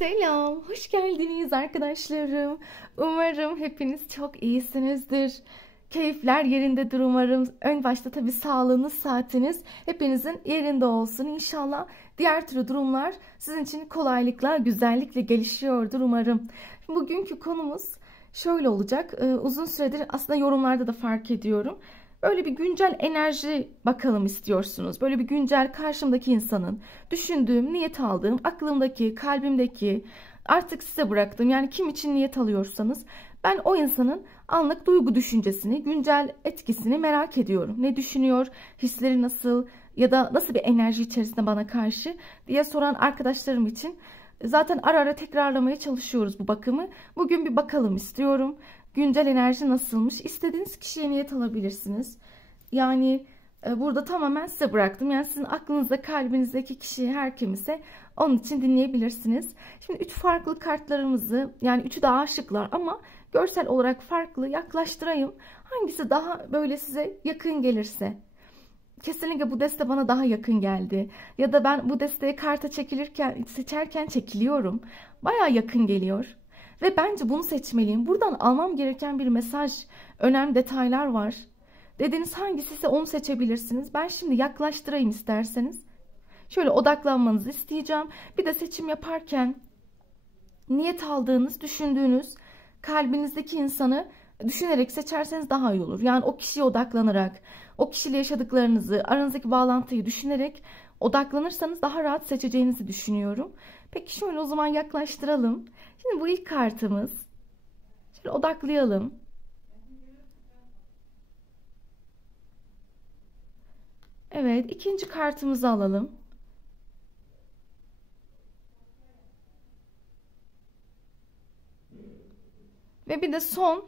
Selam, hoş geldiniz arkadaşlarım. Umarım hepiniz çok iyisinizdir. Keyifler yerindedir umarım. Ön başta tabii sağlığınız, saatiniz hepinizin yerinde olsun. İnşallah diğer türlü durumlar sizin için kolaylıkla, güzellikle gelişiyordur umarım. Bugünkü konumuz şöyle olacak. Uzun süredir aslında yorumlarda da fark ediyorum. Böyle bir güncel enerji bakalım istiyorsunuz. Böyle bir güncel karşımdaki insanın düşündüğüm, niyet aldığım, aklımdaki, kalbimdeki artık size bıraktım. Yani kim için niyet alıyorsanız ben o insanın anlık duygu düşüncesini, güncel etkisini merak ediyorum. Ne düşünüyor, hisleri nasıl ya da nasıl bir enerji içerisinde bana karşı diye soran arkadaşlarım için zaten ara ara tekrarlamaya çalışıyoruz bu bakımı. Bugün bir bakalım istiyorum. Güncel enerji nasılmış? İstediğiniz kişiye niyet alabilirsiniz. Yani burada tamamen size bıraktım. Yani sizin aklınızda, kalbinizdeki kişi her kimse onun için dinleyebilirsiniz. Şimdi 3 farklı kartlarımızı, yani üçü de aşıklar ama görsel olarak farklı yaklaştırayım. Hangisi daha böyle size yakın gelirse. Kesinlikle bu deste bana daha yakın geldi. Ya da ben bu desteği karta çekilirken, seçerken çekiliyorum. Baya yakın geliyor. Ve bence bunu seçmeliyim. Buradan almam gereken bir mesaj, önemli detaylar var. Dediğiniz hangisi ise onu seçebilirsiniz. Ben şimdi yaklaştırayım isterseniz. Şöyle odaklanmanızı isteyeceğim. Bir de seçim yaparken niyet aldığınız, düşündüğünüz, kalbinizdeki insanı düşünerek seçerseniz daha iyi olur. Yani o kişiye odaklanarak, o kişiyle yaşadıklarınızı, aranızdaki bağlantıyı düşünerek odaklanırsanız daha rahat seçeceğinizi düşünüyorum. Peki şöyle o zaman yaklaştıralım. Şimdi bu ilk kartımız. Şöyle odaklayalım. Evet, ikinci kartımızı alalım. Ve bir de son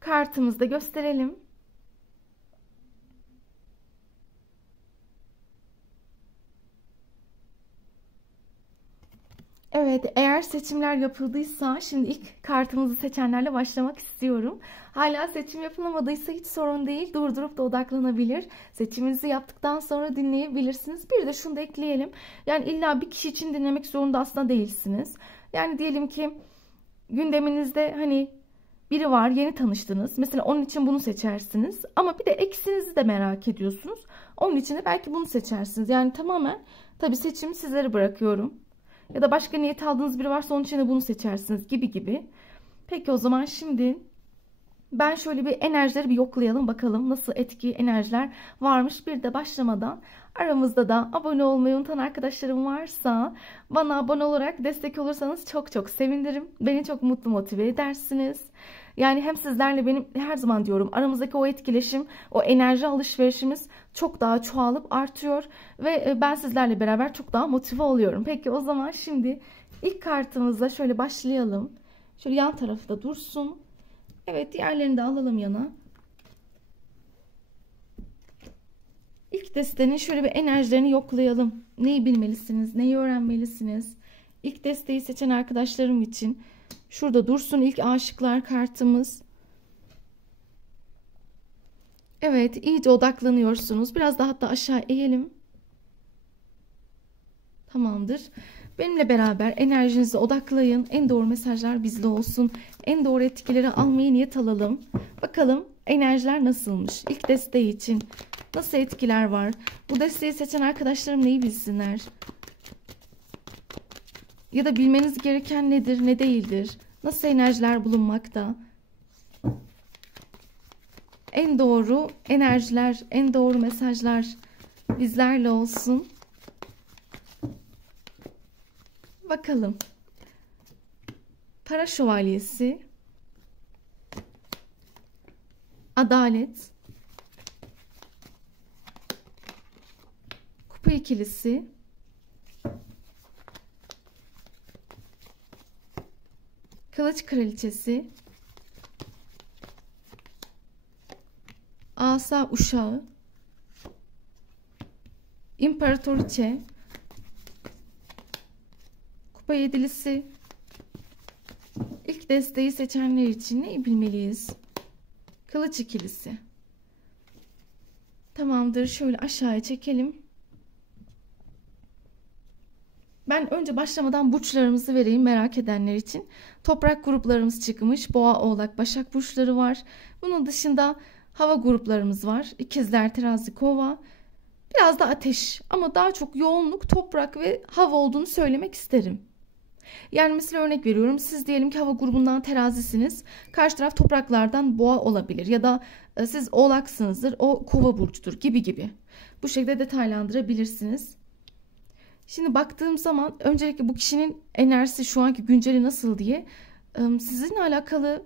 kartımızı da gösterelim. Evet, eğer seçimler yapıldıysa şimdi ilk kartımızı seçenlerle başlamak istiyorum. Hala seçim yapılamadıysa hiç sorun değil. Durdurup da odaklanabilir. Seçiminizi yaptıktan sonra dinleyebilirsiniz. Bir de şunu da ekleyelim. Yani illa bir kişi için dinlemek zorunda aslında değilsiniz. Yani diyelim ki gündeminizde hani biri var, yeni tanıştınız. Mesela onun için bunu seçersiniz. Ama bir de eksinizi de merak ediyorsunuz. Onun için de belki bunu seçersiniz. Yani tamamen tabii seçimi sizlere bırakıyorum. Ya da başka niyet aldığınız biri varsa onun için de bunu seçersiniz gibi gibi. Peki o zaman şimdi ben şöyle bir enerjileri bir yoklayalım bakalım nasıl etki enerjiler varmış. Bir de başlamadan aramızda da abone olmayı unutan arkadaşlarım varsa bana abone olarak destek olursanız çok çok sevinirim. Beni çok mutlu motive edersiniz. Yani hem sizlerle benim her zaman diyorum aramızdaki o etkileşim, o enerji alışverişimiz çok daha çoğalıp artıyor. Ve ben sizlerle beraber çok daha motive oluyorum. Peki o zaman şimdi ilk kartımızla şöyle başlayalım. Şöyle yan tarafta dursun. Evet, diğerlerini de alalım yana. İlk destenin şöyle bir enerjilerini yoklayalım. Neyi bilmelisiniz, neyi öğrenmelisiniz? İlk desteği seçen arkadaşlarım için şurada dursun ilk aşıklar kartımız. Evet, iyice odaklanıyorsunuz. Biraz daha hatta aşağı eğelim. Tamamdır. Benimle beraber enerjinizi odaklayın. En doğru mesajlar bizde olsun. En doğru etkileri almaya niyet alalım. Bakalım enerjiler nasılmış? İlk desteği için nasıl etkiler var? Bu desteği seçen arkadaşlarım neyi bilsinler? Ya da bilmeniz gereken nedir, ne değildir? Nasıl enerjiler bulunmakta? En doğru enerjiler, en doğru mesajlar bizlerle olsun. Bakalım. Para şövalyesi, adalet, kupa ikilisi, kılıç kraliçesi, asa uşağı, imparatoriçe, kupa yedilisi. İlk desteği seçenler için neyi bilmeliyiz? Kılıç ikilisi. Tamamdır. Şöyle aşağıya çekelim. Ben önce başlamadan burçlarımızı vereyim merak edenler için. Toprak gruplarımız çıkmış. Boğa, Oğlak, Başak burçları var. Bunun dışında hava gruplarımız var. İkizler, Terazi, Kova. Biraz da ateş ama daha çok yoğunluk toprak ve hava olduğunu söylemek isterim. Yani mesela örnek veriyorum, siz diyelim ki hava grubundan terazisiniz. Karşı taraf topraklardan boğa olabilir ya da siz oğlaksınızdır, o kova burcudur gibi gibi. Bu şekilde detaylandırabilirsiniz. Şimdi baktığım zaman öncelikle bu kişinin enerjisi şu anki günceli nasıl diye sizinle alakalı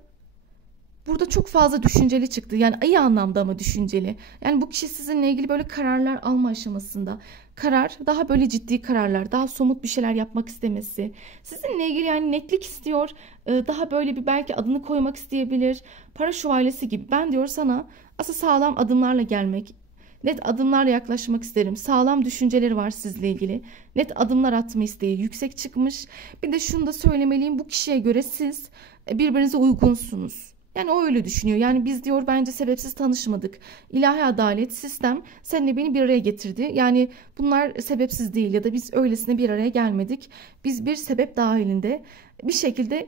burada çok fazla düşünceli çıktı. Yani iyi anlamda ama düşünceli. Yani bu kişi sizinle ilgili böyle kararlar alma aşamasında. Karar, daha böyle ciddi kararlar, daha somut bir şeyler yapmak istemesi. Sizinle ilgili yani netlik istiyor. Daha böyle bir belki adını koymak isteyebilir. Para şövalyesi gibi. Ben diyor sana aslında sağlam adımlarla gelmek. Net adımlarla yaklaşmak isterim. Sağlam düşünceleri var sizle ilgili. Net adımlar atma isteği yüksek çıkmış. Bir de şunu da söylemeliyim. Bu kişiye göre siz birbirinize uygunsunuz. Yani o öyle düşünüyor. Yani biz diyor bence sebepsiz tanışmadık. İlahi adalet, sistem seninle beni bir araya getirdi. Yani bunlar sebepsiz değil ya da biz öylesine bir araya gelmedik. Biz bir sebep dahilinde bir şekilde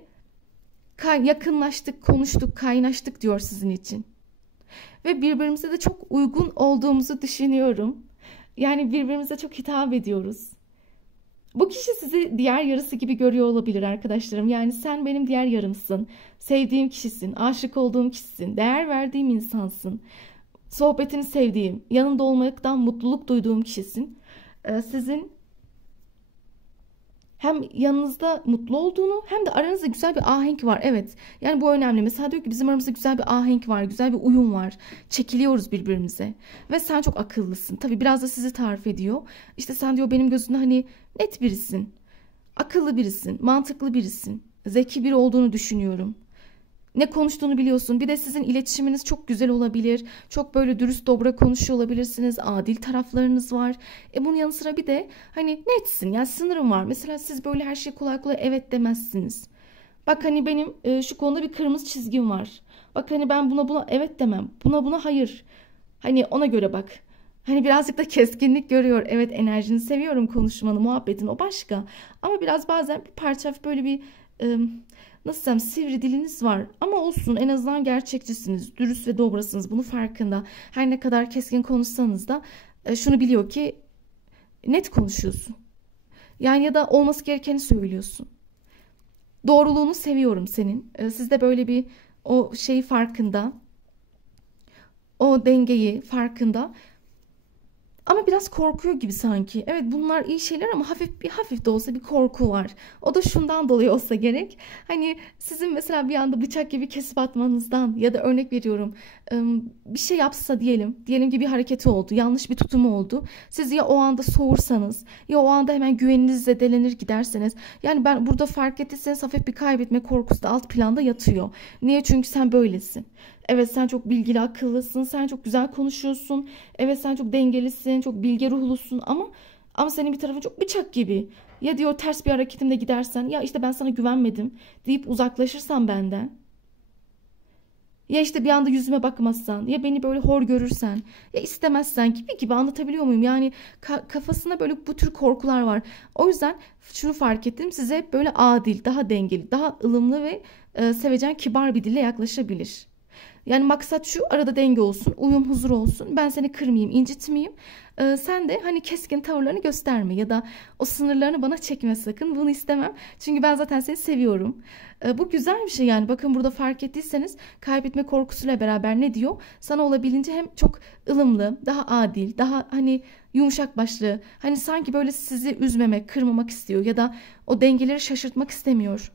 yakınlaştık, konuştuk, kaynaştık diyor sizin için. Ve birbirimize de çok uygun olduğumuzu düşünüyorum. Yani birbirimize çok hitap ediyoruz. Bu kişi sizi diğer yarısı gibi görüyor olabilir arkadaşlarım. Yani sen benim diğer yarımsın. Sevdiğim kişisin, aşık olduğum kişisin, değer verdiğim insansın. Sohbetini sevdiğim, yanında olmaktan mutluluk duyduğum kişisin. Sizin hem yanınızda mutlu olduğunu hem de aranızda güzel bir ahenk var. Evet. Yani bu önemli. Mesela diyor ki bizim aramızda güzel bir ahenk var. Güzel bir uyum var. Çekiliyoruz birbirimize. Ve sen çok akıllısın. Tabii biraz da sizi tarif ediyor. İşte sen diyor benim gözümde hani net birisin. Akıllı birisin. Mantıklı birisin. Zeki biri olduğunu düşünüyorum. Ne konuştuğunu biliyorsun. Bir de sizin iletişiminiz çok güzel olabilir. Çok böyle dürüst dobra konuşuyor olabilirsiniz. Adil taraflarınız var. Bunun yanı sıra bir de hani netsin. Yani sınırım var. Mesela siz böyle her şeye kolay kolay evet demezsiniz. Bak hani benim şu konuda bir kırmızı çizgim var. Bak hani ben buna evet demem. Buna hayır. Hani ona göre bak. Hani birazcık da keskinlik görüyor. Evet enerjini seviyorum, konuşmanı, muhabbetin o başka. Ama biraz bazen bir parça böyle bir nasıl desem sivri diliniz var. Ama olsun en azından gerçekçisiniz. Dürüst ve dobrasınız. Bunun farkında. Her ne kadar keskin konuşsanız da şunu biliyor ki net konuşuyorsun. Yani ya da olması gerekeni söylüyorsun. Doğruluğunu seviyorum senin. Siz de böyle bir o şeyi farkında. O dengeyi farkında. Ama biraz korkuyor gibi sanki. Evet bunlar iyi şeyler ama hafif de olsa bir korku var. O da şundan dolayı olsa gerek. Hani sizin mesela bir anda bıçak gibi kesip atmanızdan ya da örnek veriyorum bir şey yapsa diyelim. Diyelim ki bir hareketi oldu. Yanlış bir tutumu oldu. Siz ya o anda soğursanız ya o anda hemen güveniniz zedelenir giderseniz. Yani ben burada fark ettiyseniz hafif bir kaybetme korkusu da alt planda yatıyor. Niye? Çünkü sen böylesin. Evet sen çok bilgili, akıllısın. Sen çok güzel konuşuyorsun. Evet sen çok dengelisin, çok bilge ruhlusun ama senin bir tarafın çok bıçak gibi. Ya diyor ters bir hareketimde gidersen, ya işte ben sana güvenmedim deyip uzaklaşırsan benden. Ya işte bir anda yüzüme bakmazsan, ya beni böyle hor görürsen, ya istemezsen gibi anlatabiliyor muyum? Yani kafasında böyle bu tür korkular var. O yüzden şunu fark ettim, size böyle adil, daha dengeli, daha ılımlı ve sevecen, kibar bir dille yaklaşabilir. Yani maksat şu, arada denge olsun, uyum, huzur olsun. Ben seni kırmayayım, incitmeyeyim. Sen de hani keskin tavırlarını gösterme ya da o sınırlarını bana çekme sakın. Bunu istemem. Çünkü ben zaten seni seviyorum. Bu güzel bir şey yani. Bakın burada fark ettiyseniz kaybetme korkusuyla beraber ne diyor? Sana olabildiğince hem çok ılımlı, daha adil, daha hani yumuşak başlı. Hani sanki böyle sizi üzmemek, kırmamak istiyor ya da o dengeleri şaşırtmak istemiyor.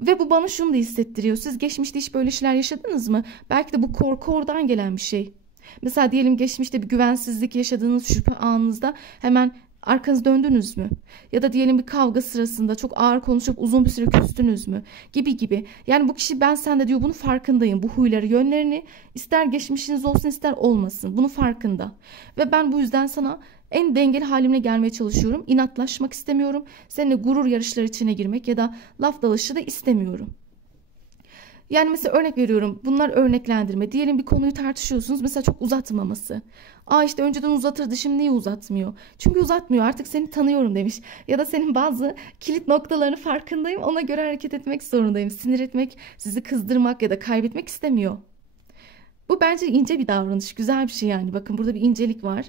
Ve bu bana şunu da hissettiriyor. Siz geçmişte hiç böyle şeyler yaşadınız mı? Belki de bu korku oradan gelen bir şey. Mesela diyelim geçmişte bir güvensizlik yaşadığınız şüphe anınızda hemen arkanızı döndünüz mü? Ya da diyelim bir kavga sırasında çok ağır konuşup uzun bir süre küstünüz mü? Gibi. Yani bu kişi ben sende diyor bunun farkındayım. Bu huyları, yönlerini ister geçmişiniz olsun ister olmasın. Bunun farkında. Ve ben bu yüzden sana en dengeli halimle gelmeye çalışıyorum. İnatlaşmak istemiyorum. Seninle gurur yarışları içine girmek ya da laf dalışı da istemiyorum. Yani mesela örnek veriyorum. Bunlar örneklendirme. Diyelim bir konuyu tartışıyorsunuz. Mesela çok uzatmaması. Aa işte önceden uzatırdı, şimdi niye uzatmıyor? Çünkü uzatmıyor, artık seni tanıyorum demiş. Ya da senin bazı kilit noktalarını farkındayım, ona göre hareket etmek zorundayım. Sinir etmek, sizi kızdırmak ya da kaybetmek istemiyor. Bu bence ince bir davranış. Güzel bir şey yani. Bakın burada bir incelik var.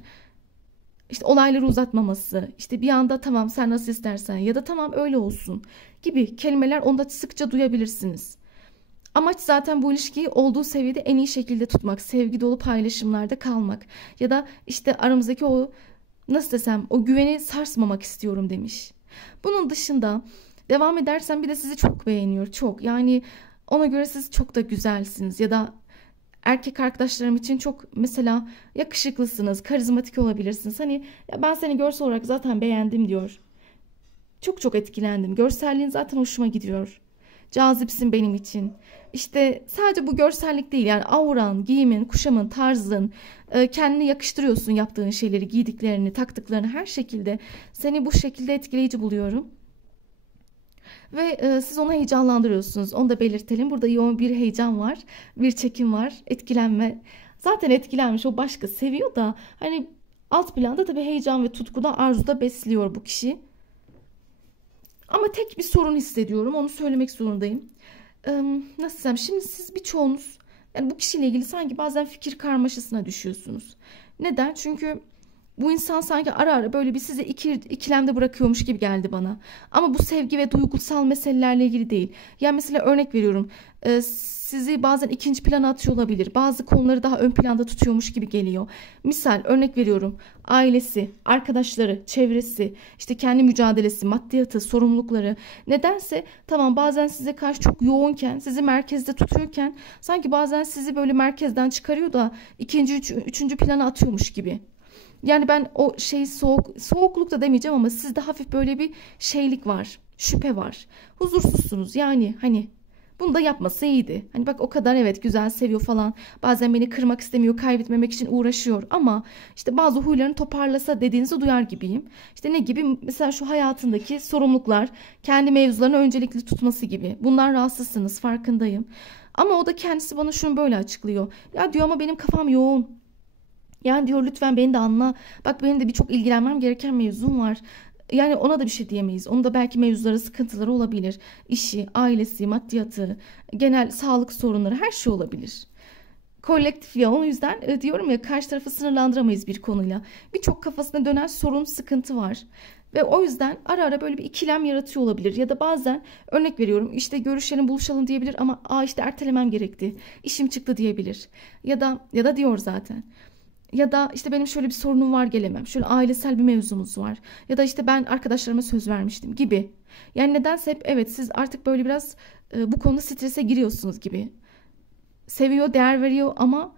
İşte olayları uzatmaması, işte bir anda tamam sen nasıl istersen ya da tamam öyle olsun gibi kelimeler onda sıkça duyabilirsiniz. Amaç zaten bu ilişkiyi olduğu seviyede en iyi şekilde tutmak, sevgi dolu paylaşımlarda kalmak ya da işte aramızdaki o, nasıl desem, o güveni sarsmamak istiyorum demiş. Bunun dışında devam edersen bir de sizi çok beğeniyor, çok. Yani ona göre siz çok da güzelsiniz ya da erkek arkadaşlarım için çok mesela yakışıklısınız, karizmatik olabilirsiniz. Hani ya ben seni görsel olarak zaten beğendim diyor. Çok çok etkilendim. Görselliğin zaten hoşuma gidiyor. Cazipsin benim için. İşte sadece bu görsellik değil, yani auran, giyimin, kuşamın, tarzın, kendini yakıştırıyorsun, yaptığın şeyleri, giydiklerini, taktıklarını, her şekilde seni bu şekilde etkileyici buluyorum. Ve siz onu heyecanlandırıyorsunuz. Onu da belirtelim. Burada yoğun bir heyecan var, bir çekim var, etkilenme. Zaten etkilenmiş, o başka, seviyor da hani alt planda tabii heyecan ve tutku da, arzu da besliyor bu kişi. Ama tek bir sorun hissediyorum. Onu söylemek zorundayım. Nasıl desem, şimdi siz birçoğunuz yani bu kişiyle ilgili sanki bazen fikir karmaşasına düşüyorsunuz. Neden? Çünkü bu insan sanki ara ara böyle bir sizi ikilemde bırakıyormuş gibi geldi bana. Ama bu sevgi ve duygusal meselelerle ilgili değil. Yani mesela örnek veriyorum. Sizi bazen ikinci plana atıyor olabilir. Bazı konuları daha ön planda tutuyormuş gibi geliyor. Misal örnek veriyorum. Ailesi, arkadaşları, çevresi, işte kendi mücadelesi, maddiyatı, sorumlulukları. Nedense tamam bazen size karşı çok yoğunken, sizi merkezde tutuyorken sanki bazen sizi böyle merkezden çıkarıyor da ikinci, üçüncü plana atıyormuş gibi. Yani ben o şey soğukluk da demeyeceğim ama sizde hafif böyle bir şeylik var. Şüphe var. Huzursuzsunuz yani, hani bunu da yapması iyiydi. Hani bak o kadar evet güzel, seviyor falan. Bazen beni kırmak istemiyor, kaybetmemek için uğraşıyor ama işte bazı huylarını toparlasa dediğinizi duyar gibiyim. İşte ne gibi? Mesela şu hayatındaki sorumluluklar, kendi mevzularını öncelikli tutması gibi. Bundan rahatsızsınız, farkındayım. Ama o da kendisi bana şunu böyle açıklıyor. Ya diyor ama benim kafam yoğun. Yani diyor lütfen beni de anla. Bak benim de birçok ilgilenmem gereken mevzum var. Yani ona da bir şey diyemeyiz. Onun da belki mevzuları, sıkıntıları olabilir. İşi, ailesi, maddiyatı, genel sağlık sorunları, her şey olabilir. Kolektif ya, o yüzden diyorum ya, karşı tarafı sınırlandıramayız bir konuyla. Birçok kafasına dönen sorun, sıkıntı var. Ve o yüzden ara ara böyle bir ikilem yaratıyor olabilir. Ya da bazen örnek veriyorum, işte görüşelim, buluşalım diyebilir ama işte ertelemem gerekti, İşim çıktı diyebilir. Ya da diyor zaten. Ya da işte benim şöyle bir sorunum var, gelemem. Şöyle ailesel bir mevzumuz var. Ya da işte ben arkadaşlarıma söz vermiştim gibi. Yani nedense hep evet siz artık böyle biraz bu konuda strese giriyorsunuz gibi. Seviyor, değer veriyor ama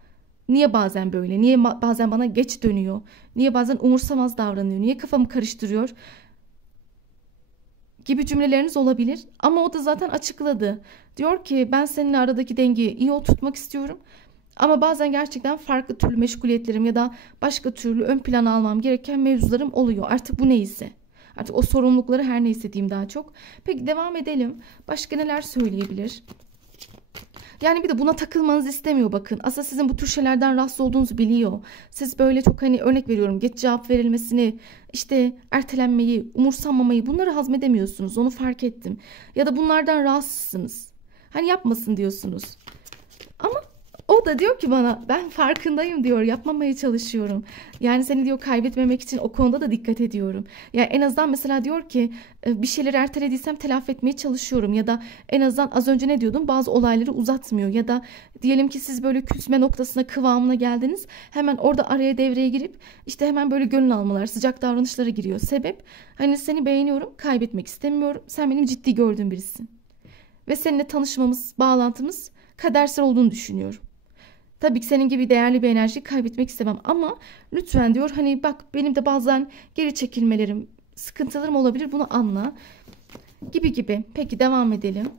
niye bazen böyle? Niye bazen bana geç dönüyor? Niye bazen umursamaz davranıyor? Niye kafamı karıştırıyor? Gibi cümleleriniz olabilir. Ama o da zaten açıkladı. Diyor ki ben seninle aradaki dengeyi iyi oturtmak istiyorum. Ama bazen gerçekten farklı türlü meşguliyetlerim ya da başka türlü ön plana almam gereken mevzularım oluyor. Artık bu neyse. Artık o sorumlulukları her neyse diyeyim daha çok. Peki devam edelim. Başka neler söyleyebilir? Yani bir de buna takılmanızı istemiyor bakın. Aslında sizin bu tür şeylerden rahatsız olduğunuzu biliyor. Siz böyle çok, hani örnek veriyorum, geç cevap verilmesini, işte ertelenmeyi, umursanmamayı, bunları hazmedemiyorsunuz. Onu fark ettim. Ya da bunlardan rahatsızsınız. Hani yapmasın diyorsunuz. Ama o da diyor ki bana ben farkındayım diyor, yapmamaya çalışıyorum. Yani seni diyor kaybetmemek için o konuda da dikkat ediyorum. Yani en azından mesela diyor ki bir şeyleri ertelediysem telafi etmeye çalışıyorum. Ya da en azından az önce ne diyordum, bazı olayları uzatmıyor. Ya da diyelim ki siz böyle küsme noktasına, kıvamına geldiniz. Hemen orada araya, devreye girip işte hemen böyle gönül almalar, sıcak davranışlara giriyor. Sebep hani seni beğeniyorum, kaybetmek istemiyorum. Sen benim ciddi gördüğüm birisin. Ve seninle tanışmamız, bağlantımız kadersel olduğunu düşünüyorum. Tabii ki senin gibi değerli bir enerjiyi kaybetmek istemem ama lütfen diyor, hani bak benim de bazen geri çekilmelerim, sıkıntılarım olabilir, bunu anla gibi gibi. Peki devam edelim.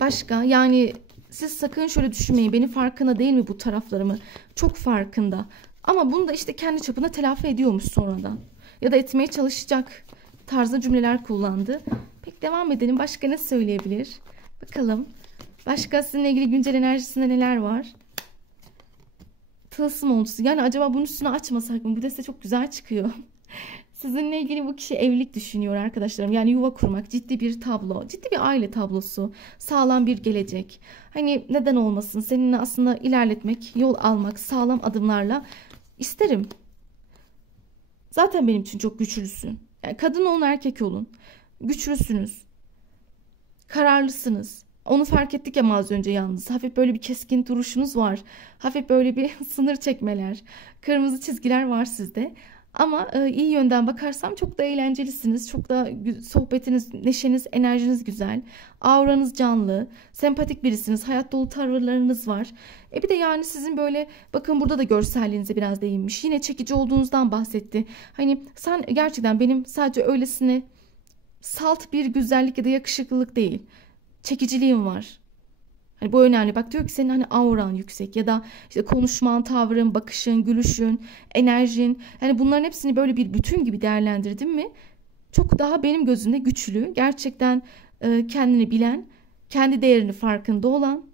Başka, yani siz sakın şöyle düşünmeyin, benim farkında değil mi bu taraflarımı? Çok farkında ama bunu da işte kendi çapında telafi ediyormuş sonradan ya da etmeye çalışacak tarzda cümleler kullandı. Peki devam edelim, başka ne söyleyebilir? Bakalım. Başka sizinle ilgili güncel enerjisinde neler var? Tılsım olmuşsun. Yani acaba bunun üstünü açmasak mı? Bu deste çok güzel çıkıyor. Sizinle ilgili bu kişi evlilik düşünüyor arkadaşlarım. Yani yuva kurmak, ciddi bir tablo, ciddi bir aile tablosu, sağlam bir gelecek. Hani neden olmasın? Seninle aslında ilerletmek, yol almak, sağlam adımlarla isterim. Zaten benim için çok güçlüsün. Yani kadın olun, erkek olun. Güçlüsünüz. Kararlısınız. Onu fark ettik ama az önce yalnız. Hafif böyle bir keskin duruşunuz var. Hafif böyle bir sınır çekmeler. Kırmızı çizgiler var sizde. Ama iyi yönden bakarsam çok da eğlencelisiniz. Çok da sohbetiniz, neşeniz, enerjiniz güzel. Auranız canlı. Sempatik birisiniz. Hayat dolu tavırlarınız var. Bir de yani sizin böyle bakın burada da görselliğinize biraz değinmiş. Yine çekici olduğunuzdan bahsetti. Hani sen gerçekten benim sadece öylesine salt bir güzellik ya da yakışıklılık değil. Çekiciliğin var. Hani bu önemli. Bak diyor ki senin hani auran yüksek ya da işte konuşman, tavrın, bakışın, gülüşün, enerjin. Yani bunların hepsini böyle bir bütün gibi değerlendirdim mi? Çok daha benim gözümde güçlü, gerçekten kendini bilen, kendi değerini farkında olan,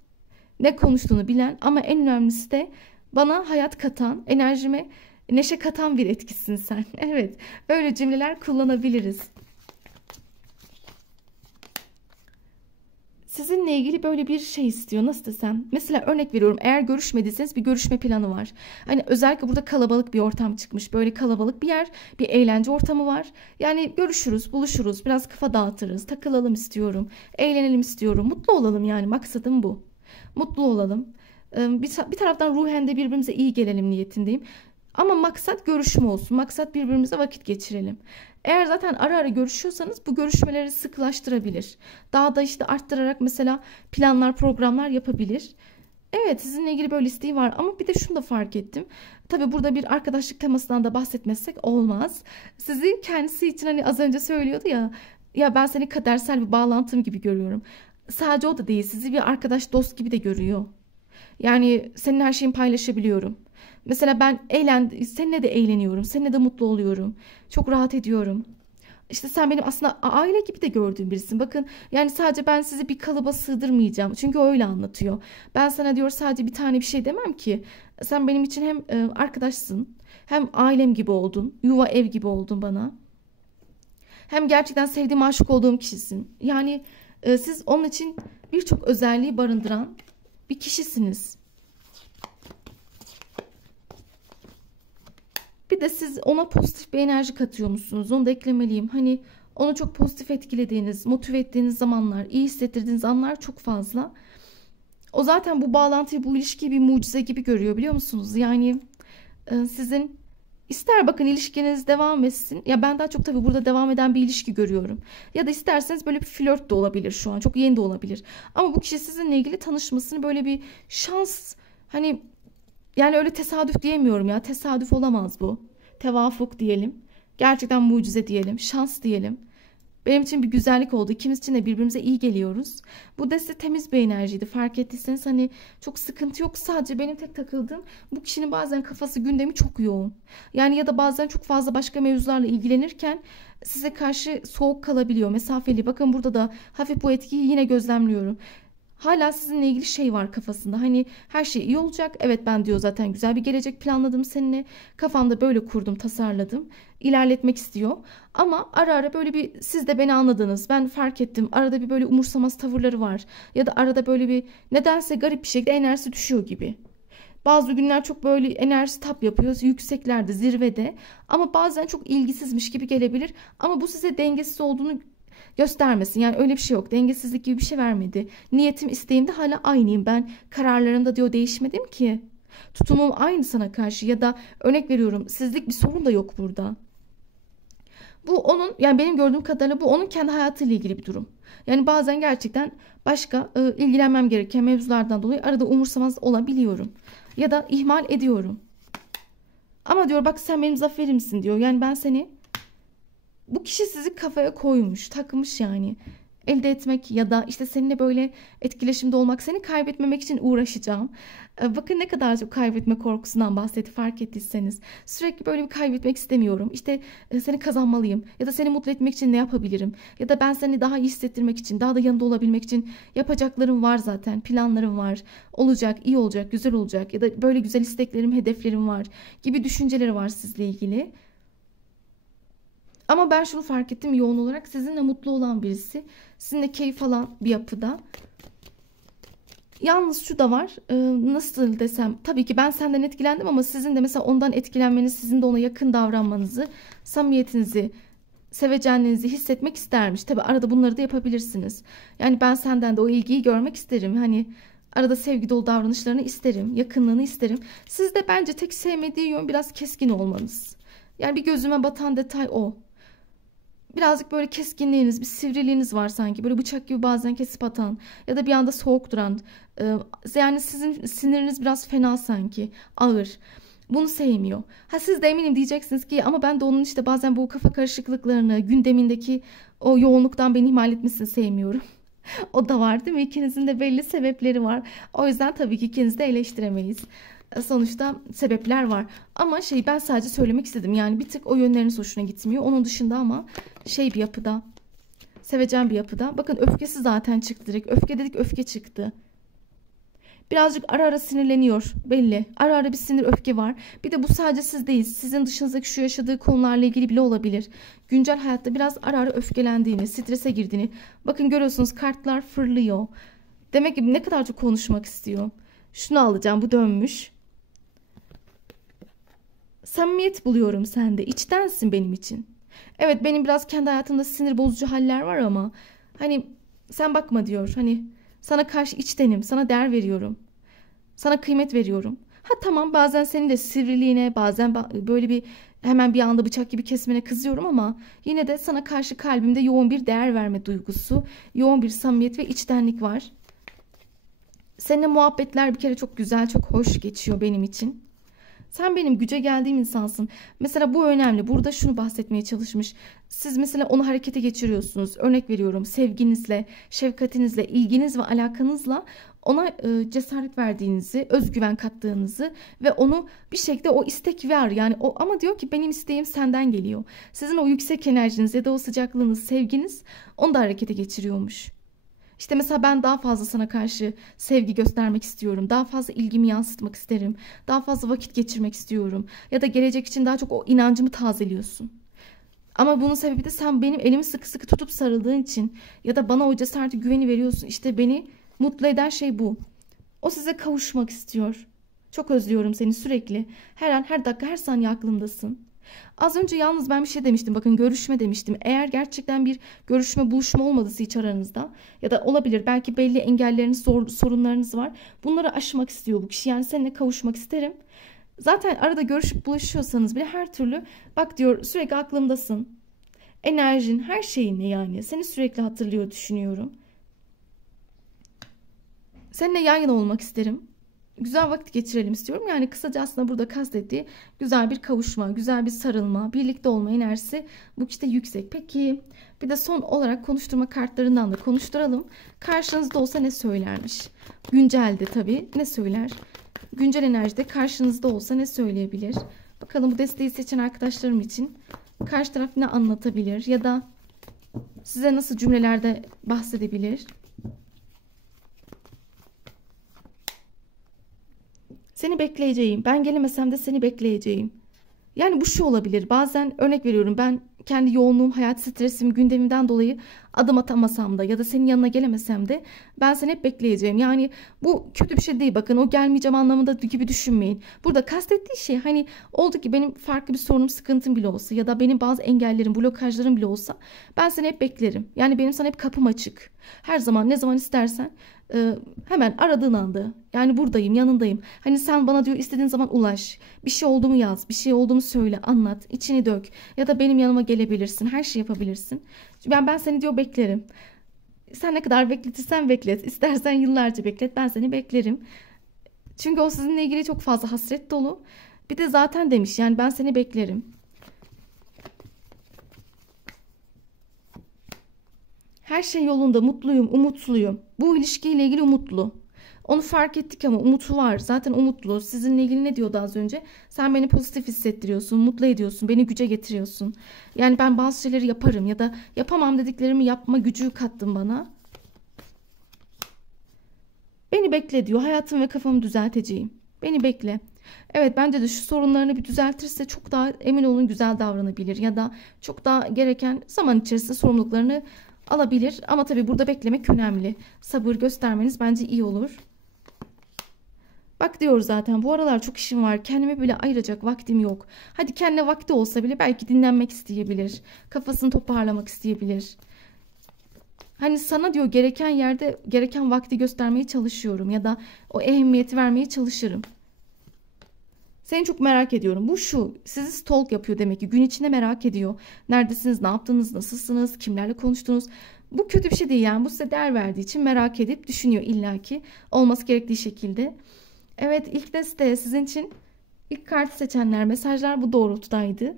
ne konuştuğunu bilen ama en önemlisi de bana hayat katan, enerjime neşe katan bir etkisin sen. Evet, böyle cümleler kullanabiliriz. Sizinle ilgili böyle bir şey istiyor. Nasıl desem? Mesela örnek veriyorum. Eğer görüşmediyseniz bir görüşme planı var. Hani özellikle burada kalabalık bir ortam çıkmış. Böyle kalabalık bir yer, bir eğlence ortamı var. Yani görüşürüz, buluşuruz, biraz kafa dağıtırız, takılalım istiyorum, eğlenelim istiyorum, mutlu olalım yani maksadım bu. Mutlu olalım. Bir taraftan ruhen de birbirimize iyi gelelim niyetindeyim. Ama maksat görüşme olsun. Maksat birbirimize vakit geçirelim. Eğer zaten ara ara görüşüyorsanız bu görüşmeleri sıklaştırabilir. Daha da işte arttırarak mesela planlar, programlar yapabilir. Evet, sizinle ilgili böyle isteği var ama bir de şunu da fark ettim. Tabii burada bir arkadaşlık temasından da bahsetmezsek olmaz. Sizi kendisi için hani az önce söylüyordu ya, ya ben seni kadersel bir bağlantım gibi görüyorum. Sadece o da değil, sizi bir arkadaş, dost gibi de görüyor. Yani senin her şeyini paylaşabiliyorum. Mesela ben seninle de eğleniyorum, seninle de mutlu oluyorum. Çok rahat ediyorum. İşte sen benim aslında aile gibi de gördüğüm birisin. Bakın yani sadece ben sizi bir kalıba sığdırmayacağım. Çünkü öyle anlatıyor. Ben sana diyor sadece bir tane bir şey demem ki. Sen benim için hem arkadaşsın, hem ailem gibi oldun, yuva ev gibi oldun bana. Hem gerçekten sevdiğim, aşık olduğum kişisin. Yani siz onun için birçok özelliği barındıran bir kişisiniz. Bir de siz ona pozitif bir enerji katıyor musunuz? Onu da eklemeliyim. Hani onu çok pozitif etkilediğiniz, motive ettiğiniz zamanlar, iyi hissettirdiğiniz anlar çok fazla. O zaten bu bağlantıyı, bu ilişkiyi bir mucize gibi görüyor, biliyor musunuz? Yani sizin ister bakın ilişkiniz devam etsin. Ya ben daha çok tabii burada devam eden bir ilişki görüyorum. Ya da isterseniz böyle bir flört de olabilir şu an. Çok yeni de olabilir. Ama bu kişi sizinle ilgili tanışmasını böyle bir şans, hani yani öyle tesadüf diyemiyorum ya. Tesadüf olamaz bu. Tevafuk diyelim. Gerçekten mucize diyelim. Şans diyelim. Benim için bir güzellik oldu. İkimiz için de birbirimize iyi geliyoruz. Bu deste temiz bir enerjiydi. Fark ettiyseniz hani çok sıkıntı yok. Sadece benim tek takıldığım bu kişinin bazen kafası, gündemi çok yoğun. Yani ya da bazen çok fazla başka mevzularla ilgilenirken size karşı soğuk kalabiliyor. Mesafeli. Bakın burada da hafif bu etkiyi yine gözlemliyorum. Hala sizinle ilgili şey var kafasında. Hani her şey iyi olacak. Evet ben diyor zaten güzel bir gelecek planladım seninle. Kafamda böyle kurdum, tasarladım. İlerletmek istiyor. Ama ara ara böyle bir siz de beni anladınız. Ben fark ettim. Arada bir böyle umursamaz tavırları var. Ya da arada böyle bir nedense garip bir şekilde enerjisi düşüyor gibi. Bazı günler çok böyle enerjisi tap yapıyor. Yükseklerde, zirvede. Ama bazen çok ilgisizmiş gibi gelebilir. Ama bu size dengesiz olduğunu göstermesin. Yani öyle bir şey yok. Dengesizlik gibi bir şey vermedi. Niyetim, isteğim de hala aynıyım. Ben kararlarımda diyor değişmedim ki. Tutumum aynı sana karşı ya da örnek veriyorum sizlik bir sorun da yok burada. Bu onun, yani benim gördüğüm kadarıyla bu onun kendi hayatıyla ilgili bir durum. Yani bazen gerçekten başka ilgilenmem gereken mevzulardan dolayı arada umursamaz olabiliyorum. Ya da ihmal ediyorum. Ama diyor bak sen benim zaferimsin diyor. Yani ben seni, bu kişi sizi kafaya koymuş, takmış yani. elde etmek ya da işte seninle böyle etkileşimde olmak, seni kaybetmemek için uğraşacağım. Bakın ne kadar çok kaybetme korkusundan bahsetti, fark ettiyseniz. Sürekli böyle bir kaybetmek istemiyorum. İşte seni kazanmalıyım ya da seni mutlu etmek için ne yapabilirim? Ya da ben seni daha iyi hissettirmek için, daha da yanında olabilmek için yapacaklarım var zaten, planlarım var. Olacak, iyi olacak, güzel olacak ya da böyle güzel isteklerim, hedeflerim var gibi düşünceleri var sizle ilgili. Ama ben şunu fark ettim yoğun olarak, sizinle mutlu olan birisi, sizinle keyif alan bir yapıda. Yalnız şu da var, nasıl desem, tabii ki ben senden etkilendim ama sizin de mesela ondan etkilenmeniz, sizin de ona yakın davranmanızı, samimiyetinizi, sevecenliğinizi hissetmek istermiş. Tabii arada bunları da yapabilirsiniz. Yani ben senden de o ilgiyi görmek isterim. Hani arada sevgi dolu davranışlarını isterim, yakınlığını isterim. Sizde bence tek sevmediği yön biraz keskin olmanız. Yani bir gözüme batan detay o. Birazcık böyle keskinliğiniz, bir sivriliğiniz var sanki. Böyle bıçak gibi bazen kesip atan ya da bir anda soğuk duran. Yani sizin siniriniz biraz fena sanki, ağır. Bunu sevmiyor. Ha, siz de eminim diyeceksiniz ki ama ben de onun işte bazen bu kafa karışıklıklarını, gündemindeki o yoğunluktan beni ihmal etmesini sevmiyorum. O da var değil mi? İkinizin de belli sebepleri var. O yüzden tabii ki ikinizi de eleştiremeyiz. Sonuçta sebepler var. Ama ben sadece söylemek istedim. Yani bir tık o yönleriniz hoşuna gitmiyor. Onun dışında ama bir yapıda, sevecen bir yapıda. Bakın öfkesi zaten çıktı direkt. Öfke dedik, öfke çıktı. Birazcık ara ara sinirleniyor belli. Ara ara bir sinir, öfke var. Bir de bu sadece sizdeyiz. Sizin dışınızdaki şu yaşadığı konularla ilgili bile olabilir. Güncel hayatta biraz ara ara öfkelendiğini, strese girdiğini. Bakın görüyorsunuz, kartlar fırlıyor. Demek ki ne kadar çok konuşmak istiyor. Şunu alacağım, bu dönmüş. Samimiyet buluyorum sende. İçtensin benim için. Evet, benim biraz kendi hayatımda sinir bozucu haller var ama hani sen bakma diyor. Hani sana karşı içtenim. Sana değer veriyorum. Sana kıymet veriyorum. Ha tamam, bazen senin de sivriliğine, bazen böyle bir hemen bir anda bıçak gibi kesmene kızıyorum ama yine de sana karşı kalbimde yoğun bir değer verme duygusu, yoğun bir samimiyet ve içtenlik var. Seninle muhabbetler bir kere çok güzel, çok hoş geçiyor benim için. Sen benim güce geldiğim insansın. Mesela bu önemli. Burada şunu bahsetmeye çalışmış. Siz mesela onu harekete geçiriyorsunuz. Örnek veriyorum, sevginizle, şefkatinizle, ilginiz ve alakanızla ona cesaret verdiğinizi, özgüven kattığınızı ve onu bir şekilde o istek var. Yani o, ama diyor ki benim isteğim senden geliyor. Sizin o yüksek enerjiniz ya da o sıcaklığınız, sevginiz onu da harekete geçiriyormuş. İşte mesela ben daha fazla sana karşı sevgi göstermek istiyorum. Daha fazla ilgimi yansıtmak isterim. Daha fazla vakit geçirmek istiyorum. Ya da gelecek için daha çok o inancımı tazeliyorsun. Ama bunun sebebi de sen benim elimi sıkı sıkı tutup sarıldığın için ya da bana o cesareti, güveni veriyorsun. İşte beni mutlu eden şey bu. O size kavuşmak istiyor. Çok özlüyorum seni sürekli. Her an, her dakika, her saniye aklımdasın. Az önce yalnız ben bir şey demiştim. Bakın, görüşme demiştim. Eğer gerçekten bir görüşme, buluşma olmadıysa hiç aranızda ya da olabilir, belki belli engelleriniz, sorunlarınız var. Bunları aşmak istiyor bu kişi. Yani seninle kavuşmak isterim. Zaten arada görüşüp buluşuyorsanız bile her türlü bak diyor, sürekli aklımdasın. Enerjin, her şeyinle yani. Seni sürekli hatırlıyor, düşünüyorum. Seninle yan yana olmak isterim. Güzel vakit geçirelim istiyorum. Yani kısaca aslında burada kastettiği güzel bir kavuşma, güzel bir sarılma, birlikte olma enerjisi bu kişide yüksek. Peki bir de son olarak konuşturma kartlarından da konuşturalım. Karşınızda olsa ne söylermiş? Güncelde tabii ne söyler? Güncel enerjide karşınızda olsa ne söyleyebilir? Bakalım bu desteği seçen arkadaşlarım için karşı taraf ne anlatabilir ya da size nasıl cümlelerde bahsedebilir? Seni bekleyeceğim. Ben gelemesem de seni bekleyeceğim. Yani bu şu olabilir. Bazen örnek veriyorum, ben kendi yoğunluğum, hayat stresim, gündemimden dolayı adım atamasam da ya da senin yanına gelemesem de ben seni hep bekleyeceğim. Yani bu kötü bir şey değil. Bakın, o gelmeyeceğim anlamında gibi düşünmeyin. Burada kastettiği şey, hani oldu ki benim farklı bir sorunum, sıkıntım bile olsa ya da benim bazı engellerim, blokajlarım bile olsa ben seni hep beklerim. Yani benim sana hep kapım açık. Her zaman, ne zaman istersen hemen aradığın anda yani buradayım, yanındayım. Hani sen bana diyor istediğin zaman ulaş. Bir şey oldu mu yaz, bir şey oldu mu söyle, anlat, içini dök. Ya da benim yanıma gelebilirsin, her şey yapabilirsin. Ben seni diyor beklerim. Sen ne kadar bekletirsen beklet. İstersen yıllarca beklet, ben seni beklerim. Çünkü o sizinle ilgili çok fazla hasret dolu. Bir de zaten demiş yani ben seni beklerim. Her şey yolunda, mutluyum, umutluyum. Bu ilişkiyle ilgili umutlu. Onu fark ettik ama umutu var. Zaten umutlu. Sizinle ilgili ne diyordu az önce? Sen beni pozitif hissettiriyorsun, mutlu ediyorsun, beni güce getiriyorsun. Yani ben bazı şeyleri yaparım ya da yapamam dediklerimi yapma gücü kattın bana. Beni bekle diyor. Hayatım ve kafamı düzelteceğim. Beni bekle. Evet, bence de şu sorunlarını bir düzeltirse çok daha, emin olun, güzel davranabilir. Ya da çok daha gereken zaman içerisinde sorumluluklarını alabilir. Ama tabii burada beklemek önemli. Sabır göstermeniz bence iyi olur. Bak diyor zaten, bu aralar çok işim var. Kendime bile ayıracak vaktim yok. Hadi kendine vakti olsa bile belki dinlenmek isteyebilir. Kafasını toparlamak isteyebilir. Hani sana diyor, gereken yerde gereken vakti göstermeye çalışıyorum. Ya da o ehemmiyeti vermeye çalışırım. Seni çok merak ediyorum. Bu şu, sizi stalk yapıyor demek ki. Gün içinde merak ediyor. Neredesiniz, ne yaptınız, nasılsınız, kimlerle konuştunuz. Bu kötü bir şey değil yani. Bu size değer verdiği için merak edip düşünüyor illaki. Olması gerektiği şekilde. Evet, ilk deste sizin için ilk kartı seçenler, mesajlar bu doğrultudaydı.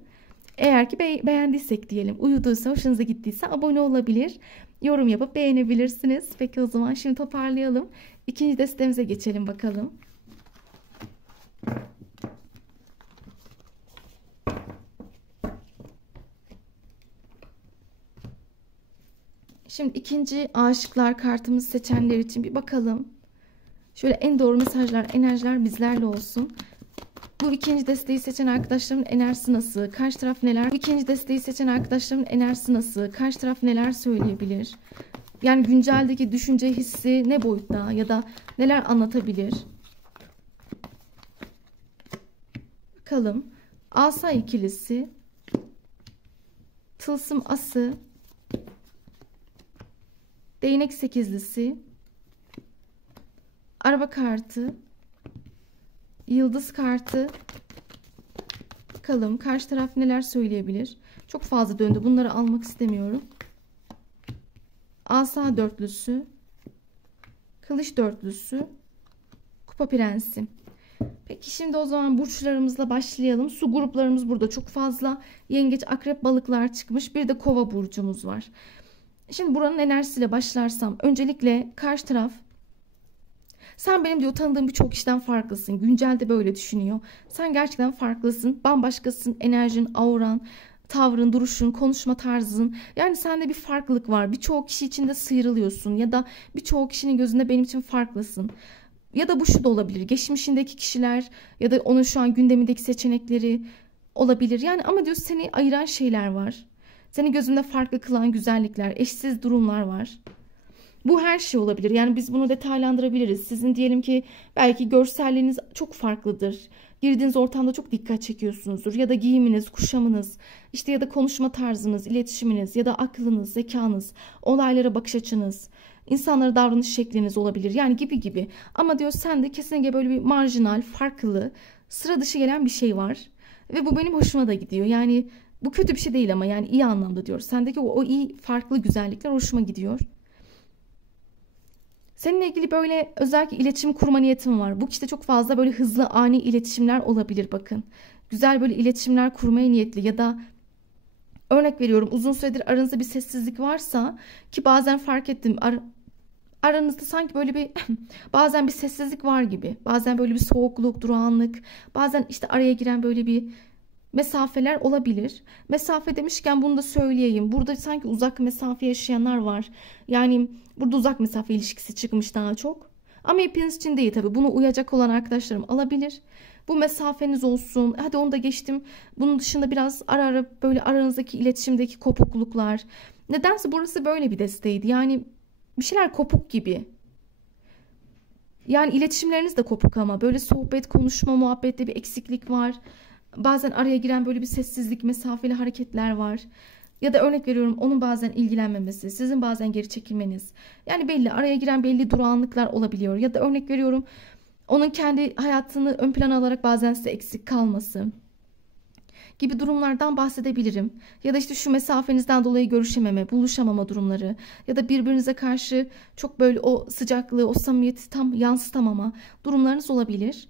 Eğer ki beğendiysek diyelim, uyuduysa, hoşunuza gittiyse abone olabilir, yorum yapıp beğenebilirsiniz. Peki o zaman şimdi toparlayalım. İkinci destemize geçelim bakalım. Şimdi ikinci aşıklar kartımızı seçenler için bir bakalım. Şöyle en doğru mesajlar, enerjiler bizlerle olsun. Bu ikinci desteği seçen arkadaşlarımın enerjisi nasıl? Karşı taraf neler? Bu ikinci desteği seçen arkadaşlarımın enerjisi nasıl? Karşı taraf neler söyleyebilir? Yani günceldeki düşünce, hissi ne boyutta ya da neler anlatabilir? Bakalım. Asa ikilisi, tılsım ası, değnek sekizlisi, araba kartı, yıldız kartı. Bakalım karşı taraf neler söyleyebilir? Çok fazla döndü. Bunları almak istemiyorum. Asa dörtlüsü, kılıç dörtlüsü, kupa prensi. Peki şimdi o zaman burçlarımızla başlayalım. Su gruplarımız burada çok fazla. Yengeç, akrep, balıklar çıkmış. Bir de kova burcumuz var. Şimdi buranın enerjisiyle başlarsam, öncelikle karşı taraf, sen benim diyor tanıdığım birçok kişiden farklısın. Güncelde böyle düşünüyor. Sen gerçekten farklısın. Bambaşkasın. Enerjin, auran, tavrın, duruşun, konuşma tarzın. Yani sende bir farklılık var. Birçok kişi içinde sıyrılıyorsun. Ya da birçok kişinin gözünde benim için farklısın. Ya da bu şu da olabilir. Geçmişindeki kişiler ya da onun şu an gündemindeki seçenekleri olabilir. Yani ama diyor seni ayıran şeyler var. Seni gözünde farklı kılan güzellikler, eşsiz durumlar var. Bu her şey olabilir. Yani biz bunu detaylandırabiliriz. Sizin diyelim ki belki görselliğiniz çok farklıdır. Girdiğiniz ortamda çok dikkat çekiyorsunuzdur. Ya da giyiminiz, kuşamınız, işte ya da konuşma tarzınız, iletişiminiz ya da aklınız, zekanız, olaylara bakış açınız, insanlara davranış şekliniz olabilir. Yani gibi gibi. Ama diyor sende kesinlikle böyle bir marjinal, farklı, sıra dışı gelen bir şey var. Ve bu benim hoşuma da gidiyor. Yani bu kötü bir şey değil ama yani iyi anlamda diyor. Sendeki o iyi farklı güzellikler hoşuma gidiyor. Seninle ilgili böyle özellikle iletişim kurma niyetim var. Bu kişide çok fazla böyle hızlı ani iletişimler olabilir bakın. Güzel böyle iletişimler kurmaya niyetli ya da örnek veriyorum, uzun süredir aranızda bir sessizlik varsa ki bazen fark ettim aranızda sanki böyle bir bazen bir sessizlik var gibi. Bazen böyle bir soğukluk, durağanlık, bazen işte araya giren böyle bir mesafeler olabilir. Mesafe demişken bunu da söyleyeyim. Burada sanki uzak mesafe yaşayanlar var. Yani burada uzak mesafe ilişkisi çıkmış daha çok. Ama hepiniz için değil tabii. Bunu uyacak olan arkadaşlarım alabilir. Bu mesafeniz olsun. Hadi onu da geçtim. Bunun dışında biraz ara ara böyle aranızdaki iletişimdeki kopukluklar. Nedense burası böyle bir desteğiydi. Yani bir şeyler kopuk gibi. Yani iletişimleriniz de kopuk ama böyle sohbet, konuşma, muhabbette bir eksiklik var. Bazen araya giren böyle bir sessizlik, mesafeli hareketler var. Ya da örnek veriyorum, onun bazen ilgilenmemesi, sizin bazen geri çekilmeniz. Yani belli araya giren belli durağanlıklar olabiliyor. Ya da örnek veriyorum, onun kendi hayatını ön plana alarak bazen size eksik kalması gibi durumlardan bahsedebilirim. Ya da işte şu mesafenizden dolayı görüşememe, buluşamama durumları ya da birbirinize karşı çok böyle o sıcaklığı, o samimiyeti tam yansıtamama durumlarınız olabilir.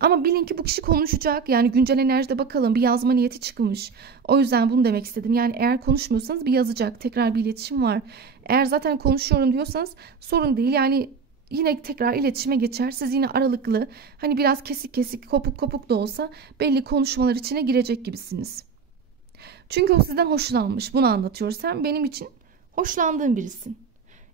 Ama bilin ki bu kişi konuşacak. Yani güncel enerjide bakalım bir yazma niyeti çıkmış. O yüzden bunu demek istedim. Yani eğer konuşmuyorsanız bir yazacak. Tekrar bir iletişim var. Eğer zaten konuşuyorum diyorsanız sorun değil. Yani yine tekrar iletişime geçer. Siz yine aralıklı, hani biraz kesik kesik, kopuk kopuk da olsa belli konuşmalar içine girecek gibisiniz. Çünkü o sizden hoşlanmış. Bunu anlatıyor. Sen benim için hoşlandığın birisin.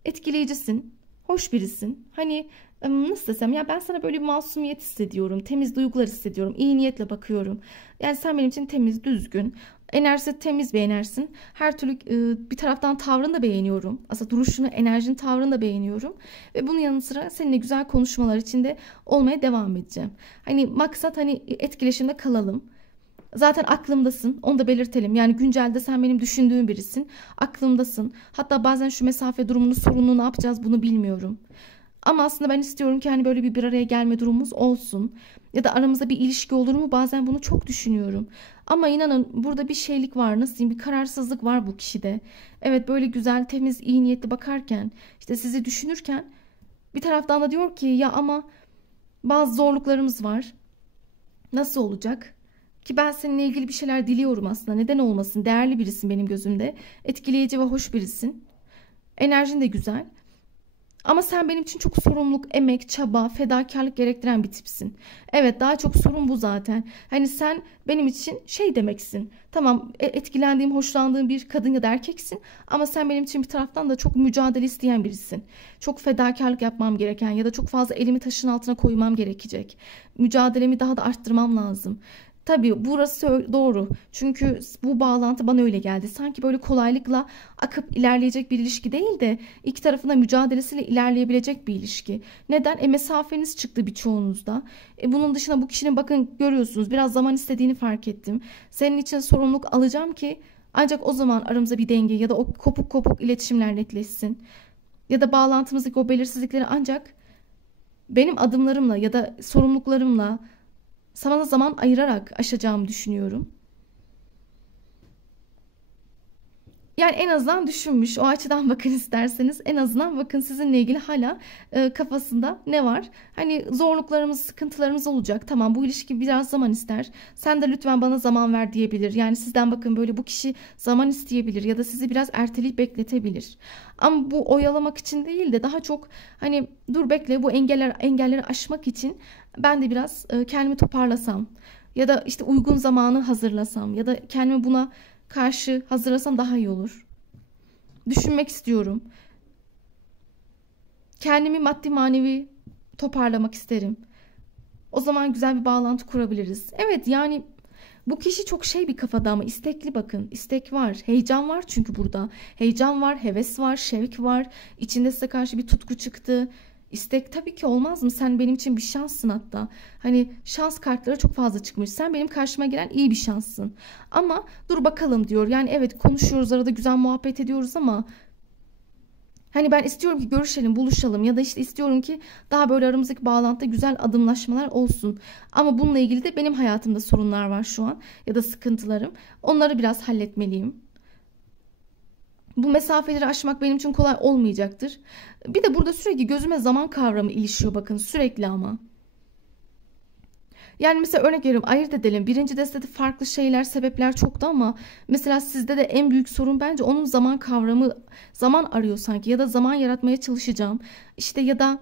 Etkileyicisin. Hoş birisin. Hani nasıl desem, ya ben sana böyle bir masumiyet hissediyorum. Temiz duygular hissediyorum. İyi niyetle bakıyorum. Yani sen benim için temiz, düzgün. Enerjisi temiz bir enerjin. Her türlü bir taraftan tavrını da beğeniyorum. Aslında duruşunu, enerjini, tavrını da beğeniyorum. Ve bunun yanı sıra seninle güzel konuşmalar içinde olmaya devam edeceğim. Hani maksat hani etkileşimde kalalım. Zaten aklımdasın. Onu da belirtelim. Yani güncelde sen benim düşündüğüm birisin. Aklımdasın. Hatta bazen şu mesafe durumunu, sorununu ne yapacağız bunu bilmiyorum. Ama aslında ben istiyorum ki hani böyle bir araya gelme durumumuz olsun. Ya da aramızda bir ilişki olur mu? Bazen bunu çok düşünüyorum. Ama inanın burada bir şeylik var. Nasıl diyeyim? Bir kararsızlık var bu kişide. Evet, böyle güzel, temiz, iyi niyetli bakarken, işte sizi düşünürken bir taraftan da diyor ki ya ama bazı zorluklarımız var. Nasıl olacak? Ki ben seninle ilgili bir şeyler diliyorum aslında. Neden olmasın? Değerli birisin benim gözümde. Etkileyici ve hoş birisin. Enerjin de güzel. Ama sen benim için çok sorumluluk, emek, çaba, fedakarlık gerektiren bir tipsin. Evet, daha çok sorun bu zaten. Hani sen benim için şey demeksin. Tamam, etkilendiğim, hoşlandığım bir kadın ya da erkeksin. Ama sen benim için bir taraftan da çok mücadele isteyen birisin. Çok fedakarlık yapmam gereken ya da çok fazla elimi taşın altına koymam gerekecek. Mücadelemi daha da arttırmam lazım. Tabii burası doğru. Çünkü bu bağlantı bana öyle geldi. Sanki böyle kolaylıkla akıp ilerleyecek bir ilişki değil de iki tarafın da mücadelesiyle ilerleyebilecek bir ilişki. Neden? Mesafeniz çıktı birçoğunuzda. Bunun dışında bu kişinin, bakın görüyorsunuz, biraz zaman istediğini fark ettim. Senin için sorumluluk alacağım ki ancak o zaman aramıza bir denge ya da o kopuk kopuk iletişimler netleşsin. Ya da bağlantımızdaki o belirsizlikleri ancak benim adımlarımla ya da sorumluluklarımla sana da zaman ayırarak aşacağımı düşünüyorum. Yani en azından düşünmüş. O açıdan bakın isterseniz. En azından bakın sizinle ilgili hala kafasında ne var? Hani zorluklarımız, sıkıntılarımız olacak. Tamam, bu ilişki biraz zaman ister. Sen de lütfen bana zaman ver diyebilir. Yani sizden bakın böyle bu kişi zaman isteyebilir ya da sizi biraz erteleyip bekletebilir. Ama bu oyalamak için değil de daha çok hani dur bekle, bu engelleri aşmak için ben de biraz kendimi toparlasam ya da işte uygun zamanı hazırlasam ya da kendimi buna karşı hazırlasam daha iyi olur. Düşünmek istiyorum. Kendimi maddi manevi toparlamak isterim. O zaman güzel bir bağlantı kurabiliriz. Evet, yani bu kişi çok şey bir kafada ama istekli, bakın. İstek var. Heyecan var çünkü burada. Heyecan var, heves var, şevk var. İçinde size karşı bir tutku çıktı. İstek tabii ki, olmaz mı? Sen benim için bir şanssın hatta. Hani şans kartları çok fazla çıkmış. Sen benim karşıma gelen iyi bir şanssın. Ama dur bakalım diyor. Yani evet, konuşuyoruz, arada güzel muhabbet ediyoruz ama hani ben istiyorum ki görüşelim, buluşalım ya da işte istiyorum ki daha böyle aramızdaki bağlantıda güzel adımlaşmalar olsun. Ama bununla ilgili de benim hayatımda sorunlar var şu an ya da sıkıntılarım. Onları biraz halletmeliyim. Bu mesafeleri aşmak benim için kolay olmayacaktır. Bir de burada sürekli gözüme zaman kavramı ilişiyor, bakın, sürekli ama. Yani mesela örnek veriyorum, ayırt edelim. Birinci destede farklı şeyler, sebepler çoktu ama mesela sizde de en büyük sorun bence onun zaman kavramı. Zaman arıyor sanki ya da zaman yaratmaya çalışacağım. İşte ya da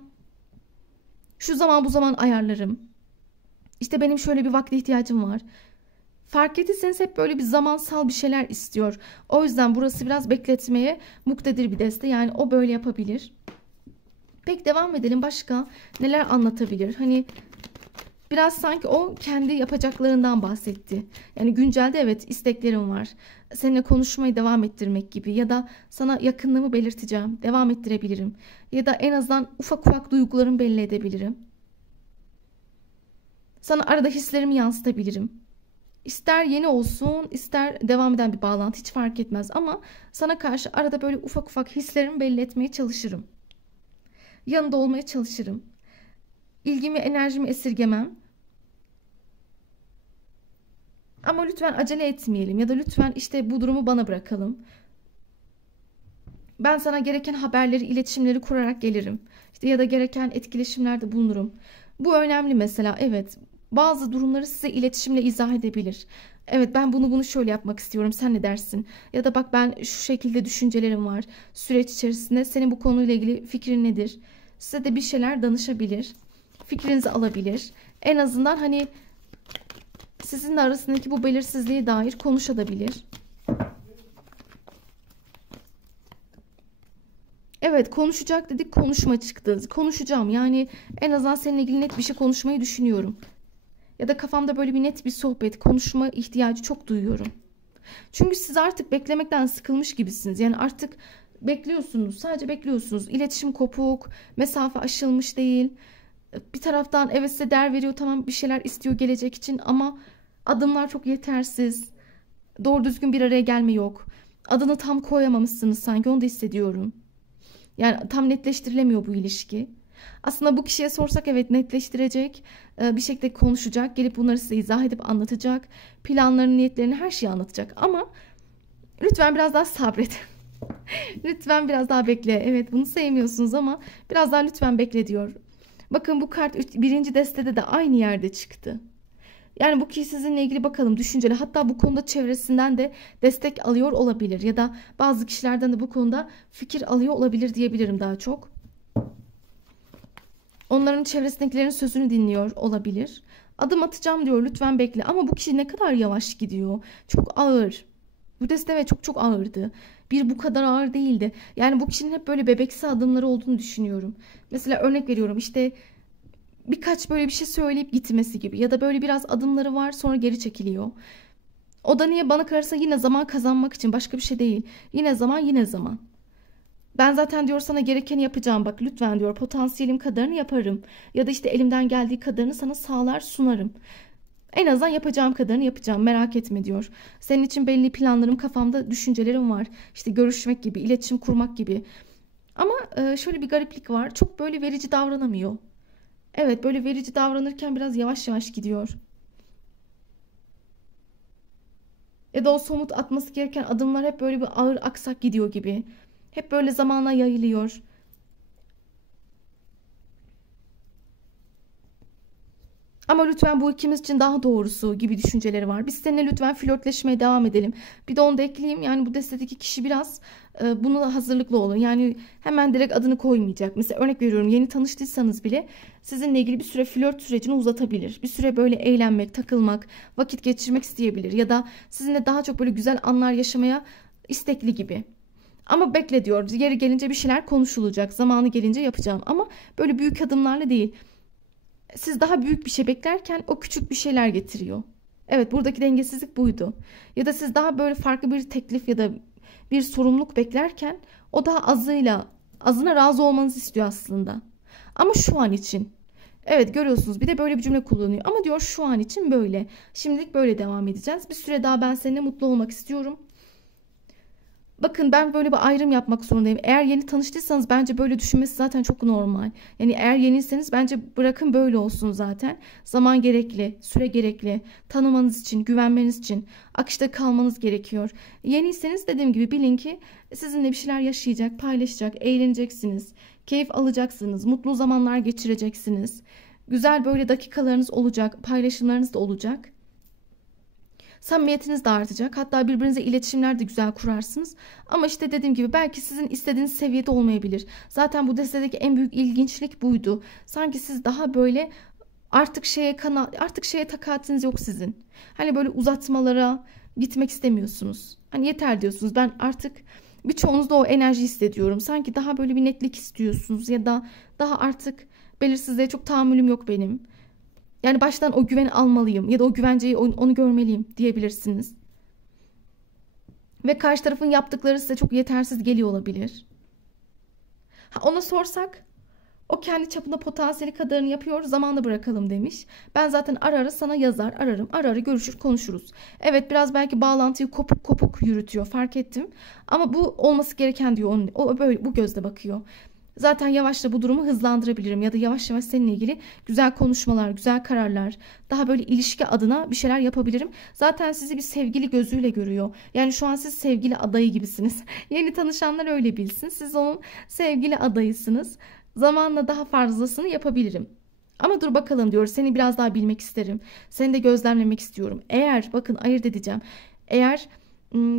şu zaman bu zaman ayarlarım. İşte benim şöyle bir vakte ihtiyacım var. Fark ettiyseniz hep böyle bir zamansal bir şeyler istiyor. O yüzden burası biraz bekletmeye muktedir bir deste. Yani o böyle yapabilir. Peki devam edelim. Başka neler anlatabilir? Hani biraz sanki o kendi yapacaklarından bahsetti. Yani güncelde evet isteklerim var. Seninle konuşmayı devam ettirmek gibi ya da sana yakınlığımı belirteceğim. Devam ettirebilirim. Ya da en azından ufak ufak duygularımı belli edebilirim. Sana arada hislerimi yansıtabilirim. İster yeni olsun, ister devam eden bir bağlantı, hiç fark etmez. Ama sana karşı arada böyle ufak ufak hislerimi belli etmeye çalışırım. Yanında olmaya çalışırım. İlgimi, enerjimi esirgemem. Ama lütfen acele etmeyelim ya da lütfen işte bu durumu bana bırakalım. Ben sana gereken haberleri, iletişimleri kurarak gelirim. İşte ya da gereken etkileşimlerde bulunurum. Bu önemli mesela, evet. bazı durumları size iletişimle izah edebilir. Evet, ben bunu şöyle yapmak istiyorum, sen ne dersin? Ya da bak, ben şu şekilde düşüncelerim var. Süreç içerisinde senin bu konuyla ilgili fikrin nedir? Size de bir şeyler danışabilir. Fikrinizi alabilir. En azından hani sizinle arasındaki bu belirsizliğe dair konuşabilir. Evet, konuşacak dedik, konuşma çıktı. Konuşacağım, yani en azından seninle ilgili net bir şey konuşmayı düşünüyorum. Ya da kafamda böyle bir net bir sohbet, konuşma ihtiyacı çok duyuyorum. Çünkü siz artık beklemekten sıkılmış gibisiniz. Yani artık bekliyorsunuz, sadece bekliyorsunuz. İletişim kopuk, mesafe aşılmış değil. Bir taraftan evet size değer veriyor, tamam, bir şeyler istiyor gelecek için ama adımlar çok yetersiz. Doğru düzgün bir araya gelme yok. Adını tam koyamamışsınız sanki, onu da hissediyorum. Yani tam netleştirilemiyor bu ilişki. Aslında bu kişiye sorsak evet netleştirecek, bir şekilde konuşacak, gelip bunları size izah edip anlatacak. Planlarını, niyetlerini, her şeyi anlatacak. Ama lütfen biraz daha sabret. Lütfen biraz daha bekle. Evet, bunu sevmiyorsunuz ama biraz daha lütfen bekle diyor. Bakın, bu kart birinci destede de aynı yerde çıktı. Yani bu kişi sizinle ilgili bakalım düşünceli. Hatta bu konuda çevresinden de destek alıyor olabilir. Ya da bazı kişilerden de bu konuda fikir alıyor olabilir diyebilirim daha çok. Onların çevresindekilerin sözünü dinliyor olabilir. Adım atacağım diyor, lütfen bekle. Ama bu kişi ne kadar yavaş gidiyor. Çok ağır. Bu deste ve çok ağırdı. Bir bu kadar ağır değildi. Yani bu kişinin hep böyle bebeksi adımları olduğunu düşünüyorum. Mesela örnek veriyorum, işte birkaç böyle bir şey söyleyip gitmesi gibi. Ya da böyle biraz adımları var, sonra geri çekiliyor. O da niye, bana kalırsa yine zaman kazanmak için, başka bir şey değil. Yine zaman, yine zaman. Ben zaten diyor sana gerekeni yapacağım, bak lütfen diyor, potansiyelim kadarını yaparım. Ya da işte elimden geldiği kadarını sana sağlar sunarım. En azından yapacağım kadarını yapacağım, merak etme diyor. Senin için belli planlarım, kafamda düşüncelerim var. İşte görüşmek gibi, iletişim kurmak gibi. Ama şöyle bir gariplik var, çok böyle verici davranamıyor. Evet, böyle verici davranırken biraz yavaş yavaş gidiyor. Ya da o somut atması gereken adımlar hep böyle bir ağır aksak gidiyor gibi. Hep böyle zamana yayılıyor. Ama lütfen bu ikimiz için daha doğrusu gibi düşünceleri var. Biz seninle lütfen flörtleşmeye devam edelim. Bir de onu da ekleyeyim. Yani bu destedeki kişi biraz buna hazırlıklı olun. Yani hemen direkt adını koymayacak. Mesela örnek veriyorum, yeni tanıştıysanız bile sizinle ilgili bir süre flört sürecini uzatabilir. Bir süre böyle eğlenmek, takılmak, vakit geçirmek isteyebilir. Ya da sizinle daha çok böyle güzel anlar yaşamaya istekli gibi. Ama bekle diyor. Yeri gelince bir şeyler konuşulacak. Zamanı gelince yapacağım. Ama böyle büyük adımlarla değil. Siz daha büyük bir şey beklerken o küçük bir şeyler getiriyor. Evet, buradaki dengesizlik buydu. Ya da siz daha böyle farklı bir teklif ya da bir sorumluluk beklerken o daha azına razı olmanızı istiyor aslında. Ama şu an için. Evet, görüyorsunuz, bir de böyle bir cümle kullanıyor. Ama diyor şu an için böyle. Şimdilik böyle devam edeceğiz. Bir süre daha ben seninle mutlu olmak istiyorum. Bakın, ben böyle bir ayrım yapmak zorundayım. Eğer yeni tanıştıysanız bence böyle düşünmesi zaten çok normal. Yani eğer yeniyseniz bence bırakın böyle olsun zaten. Zaman gerekli, süre gerekli. Tanımanız için, güvenmeniz için, akışta kalmanız gerekiyor. Yeniyseniz dediğim gibi bilin ki sizinle bir şeyler yaşayacak, paylaşacak, eğleneceksiniz. Keyif alacaksınız, mutlu zamanlar geçireceksiniz. Güzel böyle dakikalarınız olacak, paylaşımlarınız da olacak. Samimiyetiniz de artacak. Hatta birbirinize iletişimler de güzel kurarsınız. Ama işte dediğim gibi belki sizin istediğiniz seviyede olmayabilir. Zaten bu destedeki en büyük ilginçlik buydu. Sanki siz daha böyle artık şeye takatiniz yok sizin. Hani böyle uzatmalara gitmek istemiyorsunuz. Hani yeter diyorsunuz. Ben artık, birçoğunuzda o enerji hissediyorum. Sanki daha böyle bir netlik istiyorsunuz ya da daha artık belirsizliğe çok tahammülüm yok benim. Yani baştan o güveni almalıyım ya da o güvenceyi, onu görmeliyim diyebilirsiniz. Ve karşı tarafın yaptıkları size çok yetersiz geliyor olabilir. Ona sorsak, o kendi çapında potansiyeli kadarını yapıyor, zamanla bırakalım demiş. Ben zaten ara ara sana yazar, ararım, ara ara görüşür, konuşuruz. Evet, biraz belki bağlantıyı kopuk kopuk yürütüyor, fark ettim. Ama bu olması gereken diyor, o böyle bu gözle bakıyor. Zaten yavaşça bu durumu hızlandırabilirim ya da yavaş yavaş seninle ilgili güzel konuşmalar, güzel kararlar, daha böyle ilişki adına bir şeyler yapabilirim. Zaten sizi bir sevgili gözüyle görüyor. Yani şu an siz sevgili adayı gibisiniz. Yeni tanışanlar öyle bilsin. Siz onun sevgili adayısınız. Zamanla daha fazlasını yapabilirim. Ama dur bakalım diyor. Seni biraz daha bilmek isterim. Seni de gözlemlemek istiyorum. Eğer bakın ayırt edeceğim. Eğer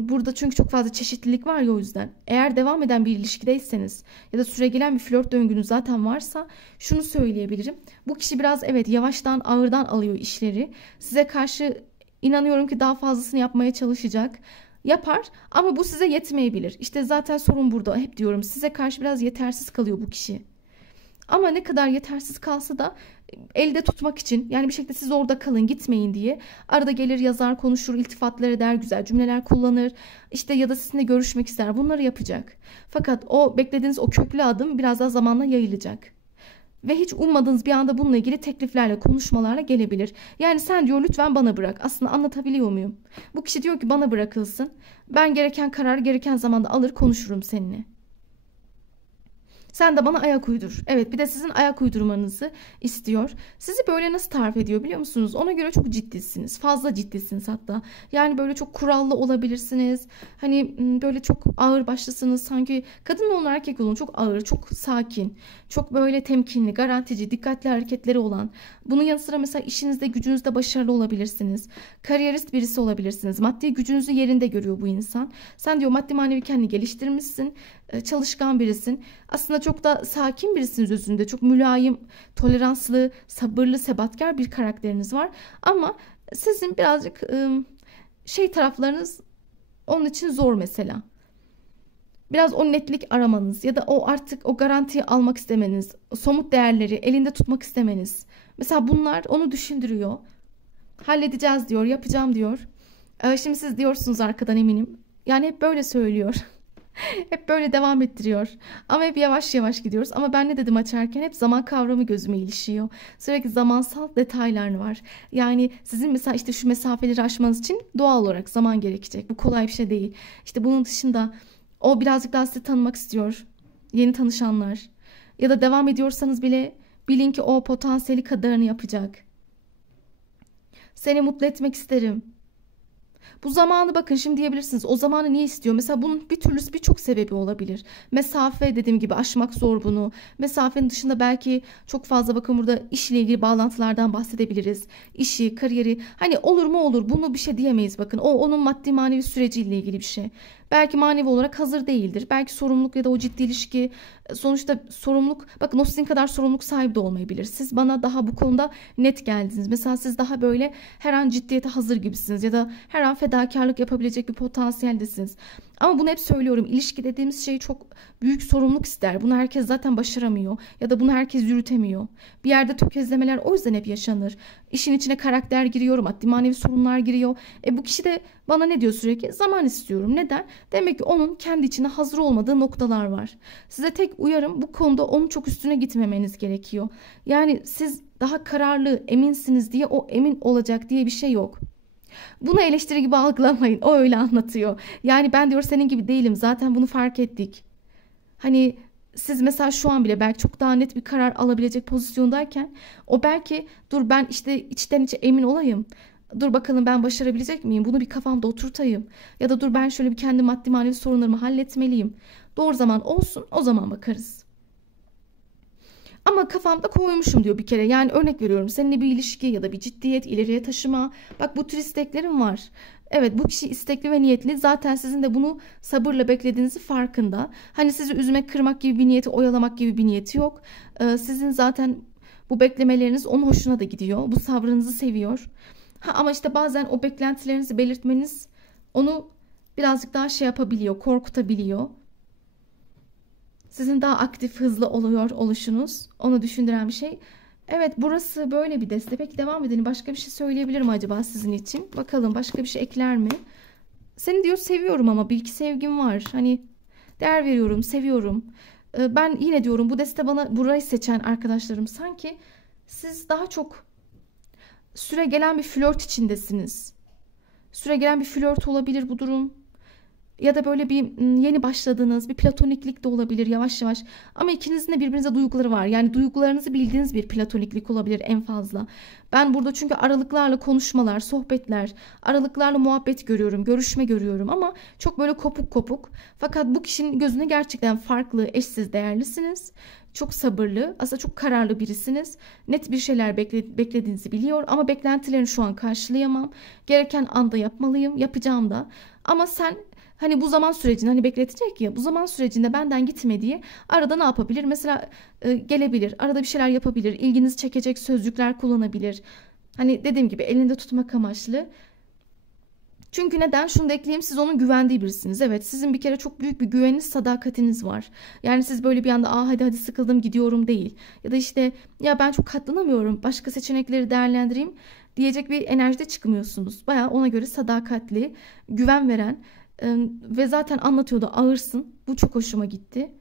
burada çünkü çok fazla çeşitlilik var ya, o yüzden. Eğer devam eden bir ilişkideyseniz ya da süregelen bir flört döngünüz zaten varsa şunu söyleyebilirim. Bu kişi biraz evet yavaştan ağırdan alıyor işleri. Size karşı inanıyorum ki daha fazlasını yapmaya çalışacak. Yapar ama bu size yetmeyebilir. İşte zaten sorun burada. Hep diyorum size karşı biraz yetersiz kalıyor bu kişi. Ama ne kadar yetersiz kalsa da elde tutmak için, yani bir şekilde siz orada kalın gitmeyin diye arada gelir, yazar, konuşur, iltifatlar eder, güzel cümleler kullanır. İşte ya da sizinle görüşmek ister, bunları yapacak. Fakat o beklediğiniz o köklü adım biraz daha zamanla yayılacak. Ve hiç ummadığınız bir anda bununla ilgili tekliflerle, konuşmalarla gelebilir. Yani sen diyor lütfen bana bırak. Aslında anlatabiliyor muyum? Bu kişi diyor ki bana bırakılsın. Ben gereken kararı gereken zamanda alır konuşurum seninle. Sen de bana ayak uydur. Evet, bir de sizin ayak uydurmanızı istiyor. Sizi böyle nasıl tarif ediyor biliyor musunuz? Ona göre çok ciddisiniz. Fazla ciddisiniz hatta. Yani böyle çok kurallı olabilirsiniz. Hani böyle çok ağır başlısınız. Sanki kadın olun erkek olun çok ağır, çok sakin. Çok böyle temkinli, garantici, dikkatli hareketleri olan. Bunun yanı sıra mesela işinizde, gücünüzde başarılı olabilirsiniz. Kariyerist birisi olabilirsiniz. Maddi gücünüzü yerinde görüyor bu insan. Sen diyor maddi manevi kendini geliştirmişsin. Çalışkan birisin. Aslında çok da sakin birisiniz özünde. Çok mülayim, toleranslı, sabırlı, sebatkar bir karakteriniz var. Ama sizin birazcık taraflarınız onun için zor mesela. Biraz o netlik aramanız ya da o artık o garantiyi almak istemeniz, somut değerleri elinde tutmak istemeniz. Mesela bunlar onu düşündürüyor. Halledeceğiz diyor, yapacağım diyor. Şimdi siz diyorsunuz arkadan eminim. Yani hep böyle söylüyor. Hep böyle devam ettiriyor. Ama hep yavaş yavaş gidiyoruz. Ama ben ne dedim açarken hep zaman kavramı gözüme ilişiyor. Sürekli zamansal detaylar var. Yani sizin mesela işte şu mesafeleri aşmanız için doğal olarak zaman gerekecek. Bu kolay bir şey değil. İşte bunun dışında o birazcık daha sizi tanımak istiyor. Yeni tanışanlar. Ya da devam ediyorsanız bile bilin ki o potansiyeli kadarını yapacak. Seni mutlu etmek isterim. Bu zamanı bakın şimdi diyebilirsiniz. O zamanı niye istiyor? Mesela bunun bir türlüsü birçok sebebi olabilir. Mesafe dediğim gibi aşmak zor bunu. Mesafenin dışında belki çok fazla bakın burada işle ilgili bağlantılardan bahsedebiliriz. İşi, kariyeri hani olur mu olur bunu bir şey diyemeyiz bakın. O onun maddi manevi süreciyle ilgili bir şey. Belki manevi olarak hazır değildir. Belki sorumluluk ya da o ciddi ilişki sonuçta sorumluluk bakın o sizin kadar sorumluluk sahibi de olmayabilir. Siz bana daha bu konuda net geldiniz. Mesela siz daha böyle her an ciddiyete hazır gibisiniz ya da her an fedakarlık yapabilecek bir potansiyeldesiniz. Ama bunu hep söylüyorum. İlişki dediğimiz şey çok büyük sorumluluk ister. Bunu herkes zaten başaramıyor ya da bunu herkes yürütemiyor. Bir yerde tökezlemeler o yüzden hep yaşanır. İşin içine karakter giriyor, maddi manevi sorunlar giriyor. Bu kişi de bana ne diyor sürekli? Zaman istiyorum. Neden? Demek ki onun kendi içine hazır olmadığı noktalar var. Size tek uyarım bu konuda onun çok üstüne gitmemeniz gerekiyor. Yani siz daha kararlı, eminsiniz diye o emin olacak diye bir şey yok. Bunu eleştiri gibi algılamayın. O öyle anlatıyor. Yani ben diyor senin gibi değilim. Zaten bunu fark ettik. Hani siz mesela şu an bile belki çok daha net bir karar alabilecek pozisyondayken o belki dur ben işte içten içe emin olayım. Dur bakalım ben başarabilecek miyim? Bunu bir kafamda oturtayım. Ya da dur ben şöyle bir kendi maddi manevi sorunlarımı halletmeliyim. Doğru zaman olsun o zaman bakarız. Ama kafamda koymuşum diyor bir kere. Yani örnek veriyorum seninle bir ilişki ya da bir ciddiyet ileriye taşıma. Bak bu tür isteklerim var. Evet bu kişi istekli ve niyetli. Zaten sizin de bunu sabırla beklediğinizi farkında. Hani sizi üzmek, kırmak gibi bir niyeti, oyalamak gibi bir niyeti yok. Sizin zaten bu beklemeleriniz onun hoşuna da gidiyor. Bu sabrınızı seviyor. Ama işte bazen o beklentilerinizi belirtmeniz onu birazcık daha şey yapabiliyor, korkutabiliyor. Sizin daha aktif, hızlı oluyor oluşunuz. Onu düşündüren bir şey. Evet burası böyle bir deste. Peki devam edelim. Başka bir şey söyleyebilir mi acaba sizin için? Bakalım başka bir şey ekler mi? Seni diyor seviyorum ama bir iki sevgim var. Hani değer veriyorum, seviyorum. Ben yine diyorum bu deste bana burayı seçen arkadaşlarım sanki siz daha çok süre gelen bir flört içindesiniz. Süre gelen bir flört olabilir bu durum. Ya da böyle bir yeni başladığınız bir platoniklik de olabilir yavaş yavaş. Ama ikinizin de birbirinize duyguları var. Yani duygularınızı bildiğiniz bir platoniklik olabilir en fazla. Ben burada çünkü aralıklarla konuşmalar, sohbetler, aralıklarla muhabbet görüyorum, görüşme görüyorum ama çok böyle kopuk kopuk. Fakat bu kişinin gözüne gerçekten farklı, eşsiz, değerlisiniz. Çok sabırlı, aslında çok kararlı birisiniz. Net bir şeyler beklediğinizi biliyor ama beklentilerini şu an karşılayamam. Gereken anda yapmalıyım, yapacağım da. Ama sen hani bu zaman sürecinde hani bekletecek ya bu zaman sürecinde benden gitme diye arada ne yapabilir? Mesela gelebilir, arada bir şeyler yapabilir, ilginizi çekecek sözcükler kullanabilir. Hani dediğim gibi elinde tutmak amaçlı. Çünkü neden? Şunu da ekleyeyim, siz onun güvendiği birisiniz. Evet, sizin bir kere çok büyük bir güveniniz, sadakatiniz var. Yani siz böyle bir anda hadi sıkıldım gidiyorum değil. Ya da işte ya ben çok katlanamıyorum, başka seçenekleri değerlendireyim diyecek bir enerjide çıkmıyorsunuz. Bayağı ona göre sadakatli, güven veren ve zaten anlatıyordu ağırsın. Bu çok hoşuma gitti.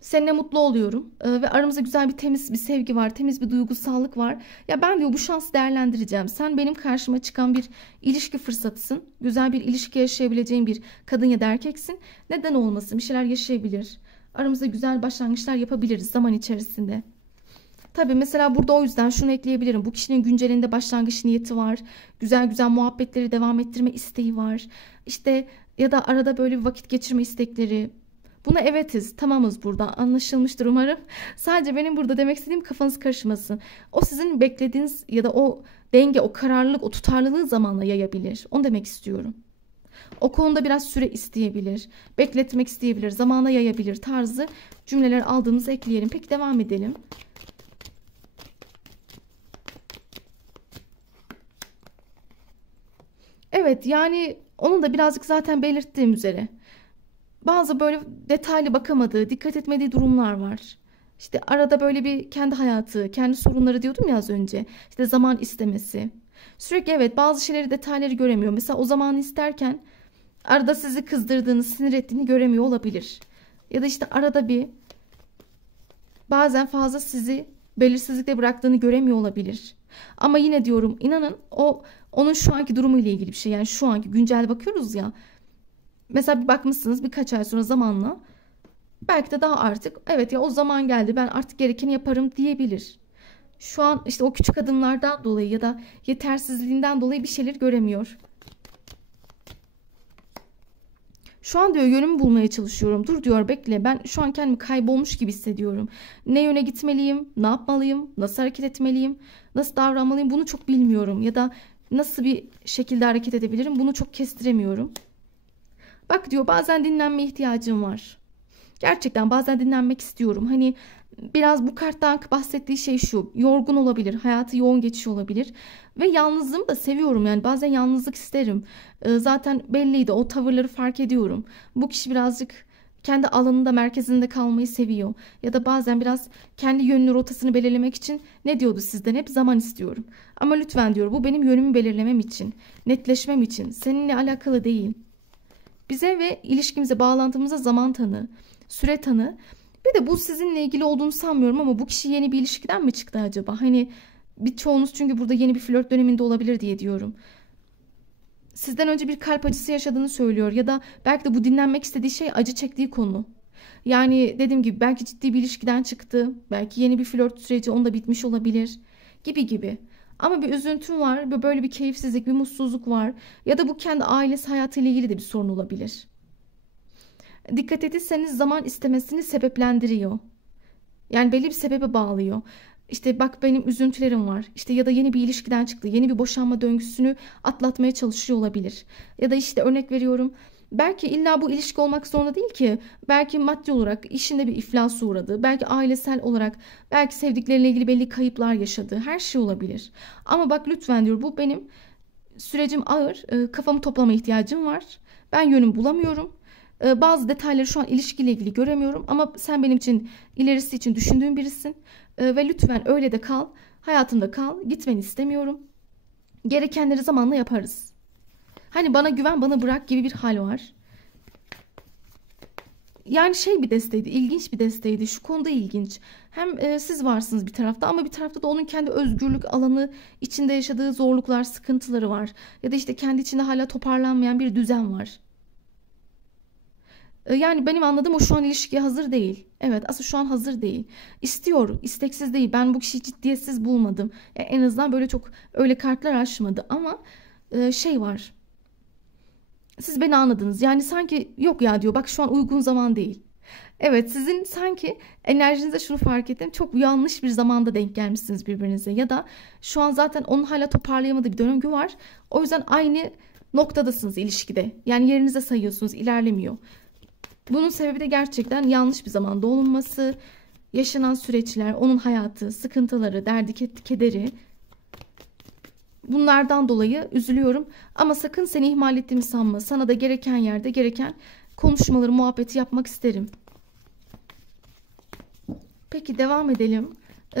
Seninle mutlu oluyorum ve aramızda güzel bir temiz bir sevgi var, temiz bir duygusallık var. Ya ben diyor bu şansı değerlendireceğim. Sen benim karşıma çıkan bir ilişki fırsatısın. Güzel bir ilişki yaşayabileceğin bir kadın ya da erkeksin. Neden olmasın? Bir şeyler yaşayabilir. Aramızda güzel başlangıçlar yapabiliriz zaman içerisinde. Tabii mesela burada o yüzden şunu ekleyebilirim. Bu kişinin güncelinde başlangıç niyeti var. Güzel güzel muhabbetleri devam ettirme isteği var. İşte ya da arada böyle bir vakit geçirme istekleri. Buna evetiz, tamamız burada. Anlaşılmıştır umarım. Sadece benim burada demek istediğim kafanız karışmasın. O sizin beklediğiniz ya da o denge, o kararlılık, o tutarlılığı zamanla yayabilir. Onu demek istiyorum. O konuda biraz süre isteyebilir, bekletmek isteyebilir, zamana yayabilir tarzı cümleler aldığımızı ekleyelim. Peki devam edelim. Evet, yani onu da birazcık zaten belirttiğim üzere. Bazı böyle detaylı bakamadığı, dikkat etmediği durumlar var. İşte arada böyle bir kendi hayatı, kendi sorunları diyordum ya az önce. İşte zaman istemesi. Sürekli evet bazı şeyleri, detayları göremiyor. Mesela o zamanı isterken arada sizi kızdırdığını, sinir ettiğini göremiyor olabilir. Ya da işte arada bir bazen fazla sizi belirsizlikte bıraktığını göremiyor olabilir. Ama yine diyorum inanın o onun şu anki durumu ile ilgili bir şey. Yani şu anki güncel bakıyoruz ya. Mesela bir bakmışsınız birkaç ay sonra zamanla belki de daha artık evet ya o zaman geldi ben artık gerekeni yaparım diyebilir. Şu an işte o küçük adımlardan dolayı ya da yetersizliğinden dolayı bir şeyler göremiyor. Şu an diyor yönümü bulmaya çalışıyorum. Dur diyor bekle ben şu an kendimi kaybolmuş gibi hissediyorum. Ne yöne gitmeliyim, ne yapmalıyım, nasıl hareket etmeliyim, nasıl davranmalıyım bunu çok bilmiyorum. Ya da nasıl bir şekilde hareket edebilirim bunu çok kestiremiyorum. Bak diyor bazen dinlenmeye ihtiyacım var. Gerçekten bazen dinlenmek istiyorum. Hani biraz bu karttan bahsettiği şey şu. Yorgun olabilir. Hayatı yoğun geçiyor olabilir. Ve yalnızlığımı da seviyorum. Yani bazen yalnızlık isterim. Zaten belliydi. O tavırları fark ediyorum. Bu kişi birazcık kendi alanında merkezinde kalmayı seviyor. Ya da bazen biraz kendi yönünü rotasını belirlemek için ne diyordu sizden? Hep zaman istiyorum. Ama lütfen diyor bu benim yönümü belirlemem için. Netleşmem için. Seninle alakalı değil. Bize ve ilişkimize, bağlantımıza zaman tanı, süre tanı. Bir de bu sizinle ilgili olduğunu sanmıyorum ama bu kişi yeni bir ilişkiden mi çıktı acaba? Hani birçoğunuz çünkü burada yeni bir flört döneminde olabilir diye diyorum. Sizden önce bir kalp acısı yaşadığını söylüyor ya da belki de bu dinlenmek istediği şey acı çektiği konu. Yani dediğim gibi belki ciddi bir ilişkiden çıktı. Belki yeni bir flört süreci onda bitmiş olabilir gibi gibi. Ama bir üzüntüm var, böyle bir keyifsizlik, bir mutsuzluk var. Ya da bu kendi ailesi hayatıyla ilgili de bir sorun olabilir. Dikkat etseniz zaman istemesini sebeplendiriyor. Yani belli bir sebebe bağlıyor. İşte bak benim üzüntülerim var. İşte ya da yeni bir ilişkiden çıktı. Yeni bir boşanma döngüsünü atlatmaya çalışıyor olabilir. Ya da işte örnek veriyorum. Belki illa bu ilişki olmak zorunda değil ki. Belki maddi olarak işinde bir iflasa uğradı. Belki ailesel olarak, belki sevdikleriyle ilgili belli kayıplar yaşadı. Her şey olabilir. Ama bak lütfen diyor bu benim sürecim ağır. Kafamı toplama ihtiyacım var. Ben yönümü bulamıyorum. Bazı detayları şu an ilişkiyle ilgili göremiyorum. Ama sen benim için ilerisi için düşündüğüm birisin. Ve lütfen öyle de kal. Hayatımda kal. Gitmeni istemiyorum. Gerekenleri zamanla yaparız. Hani bana güven bana bırak gibi bir hal var. Yani şey bir desteydi, ilginç bir desteydi. Şu konuda ilginç. Hem siz varsınız bir tarafta ama bir tarafta da onun kendi özgürlük alanı içinde yaşadığı zorluklar, sıkıntıları var. Ya da işte kendi içinde hala toparlanmayan bir düzen var. Yani benim anladığım o şu an ilişkiye hazır değil. Evet, aslında şu an hazır değil. İstiyor, isteksiz değil. Ben bu kişiyi ciddiyetsiz bulmadım. En azından böyle çok öyle kartlar açmadı ama şey var. Siz beni anladınız. Yani sanki yok ya diyor. Bak şu an uygun zaman değil. Evet, sizin sanki enerjinize şunu fark ettim. Çok yanlış bir zamanda denk gelmişsiniz birbirinize. Ya da şu an zaten onun hala toparlayamadığı bir döngü var. O yüzden aynı noktadasınız ilişkide. Yani yerinize sayıyorsunuz, ilerlemiyor. Bunun sebebi de gerçekten yanlış bir zamanda olunması, yaşanan süreçler, onun hayatı, sıkıntıları, derdi, kederi. Bunlardan dolayı üzülüyorum. Ama sakın seni ihmal ettiğimi sanma. Sana da gereken yerde gereken konuşmaları, muhabbeti yapmak isterim. Peki devam edelim.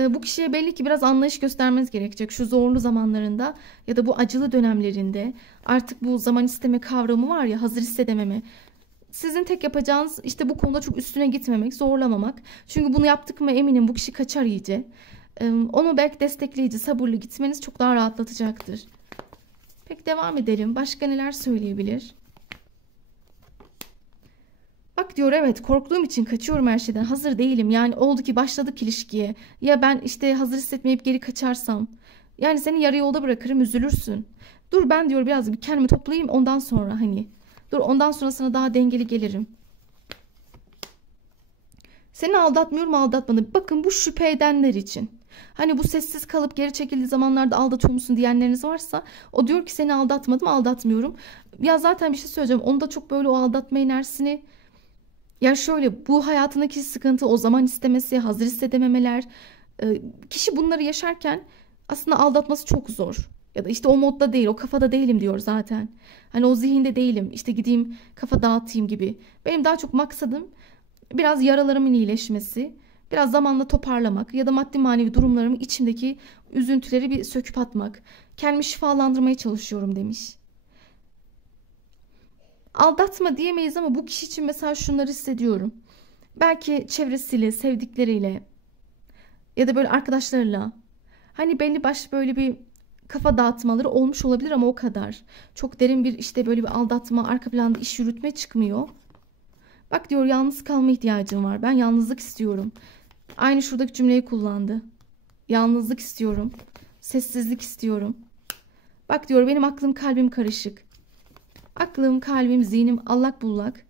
Bu kişiye belli ki biraz anlayış göstermeniz gerekecek. Şu zorlu zamanlarında ya da bu acılı dönemlerinde artık bu zaman isteme kavramı var ya, hazır hissedememe. Sizin tek yapacağınız işte bu konuda çok üstüne gitmemek, zorlamamak. Çünkü bunu yaptık mı eminim bu kişi kaçar iyice. Onu belki destekleyici, sabırlı gitmeniz çok daha rahatlatacaktır. Peki devam edelim. Başka neler söyleyebilir? Bak diyor, evet korktuğum için kaçıyorum her şeyden. Hazır değilim. Yani oldu ki başladık ilişkiye. Ya ben işte hazır hissetmeyip geri kaçarsam. Yani seni yarı yolda bırakırım, üzülürsün. Dur ben diyor biraz bir kendimi toplayayım ondan sonra hani. Dur ondan sonra sana daha dengeli gelirim. Seni aldatmıyorum, aldatmadım. Bakın bu şüphe edenler için. Hani bu sessiz kalıp geri çekildiği zamanlarda aldatıyor musun diyenleriniz varsa o diyor ki seni aldatmadım, aldatmıyorum. Ya zaten bir şey söyleyeceğim. Onda çok böyle o aldatma enerjisini, ya şöyle, bu hayatındaki sıkıntı, o zaman istemesi, hazır hissedememeler. Kişi bunları yaşarken aslında aldatması çok zor. Ya da işte o modda değil, o kafada değilim diyor zaten. Hani o zihinde değilim, işte gideyim kafa dağıtayım gibi. Benim daha çok maksadım biraz yaralarımın iyileşmesi, biraz zamanla toparlamak ya da maddi manevi durumlarımın içimdeki üzüntüleri bir söküp atmak. Kendimi şifalandırmaya çalışıyorum demiş. Aldatma diyemeyiz ama bu kişi için mesela şunları hissediyorum. Belki çevresiyle, sevdikleriyle ya da böyle arkadaşlarıyla hani belli başlı böyle bir kafa dağıtmaları olmuş olabilir ama o kadar. Çok derin bir işte böyle bir aldatma, arka planda iş yürütme çıkmıyor. Bak diyor, yalnız kalma ihtiyacım var. Ben yalnızlık istiyorum. Aynı şuradaki cümleyi kullandı. Yalnızlık istiyorum. Sessizlik istiyorum. Bak diyor, benim aklım kalbim karışık. Aklım, kalbim, zihnim allak bullak.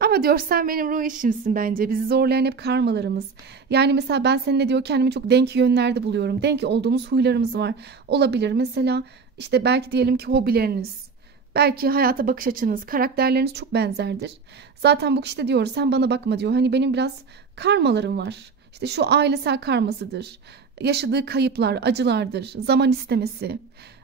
Ama diyor sen benim ruh eşimsin bence. Bizi zorlayan hep karmalarımız. Yani mesela ben seninle diyor kendimi çok denk yönlerde buluyorum. Denk olduğumuz huylarımız var. Olabilir. Mesela işte belki diyelim ki hobileriniz. Belki hayata bakış açınız, karakterleriniz çok benzerdir. Zaten bu kişi de diyor sen bana bakma diyor. Hani benim biraz karmalarım var. İşte şu ailesel karmasıdır. Yaşadığı kayıplar, acılardır. Zaman istemesi.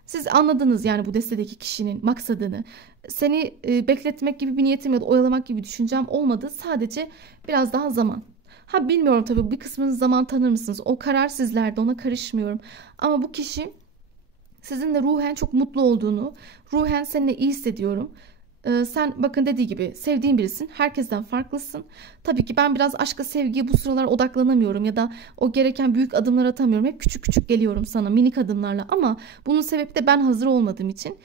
Siz anladınız yani bu destedeki kişinin maksadını. Seni bekletmek gibi bir niyetim ya da oyalamak gibi bir düşüncem olmadı. Sadece biraz daha zaman. Ha bilmiyorum tabii, bir kısmınız zaman tanır mısınız? O karar sizlerde, ona karışmıyorum. Ama bu kişi sizinle ruhen çok mutlu olduğunu, ruhen seninle iyi hissediyorum. Sen bakın dediği gibi sevdiğin birisin. Herkesten farklısın. Tabii ki ben biraz aşka, sevgiye bu sıralar odaklanamıyorum ya da o gereken büyük adımlar atamıyorum. Hep küçük küçük geliyorum sana, minik adımlarla, ama bunun sebebi de ben hazır olmadığım için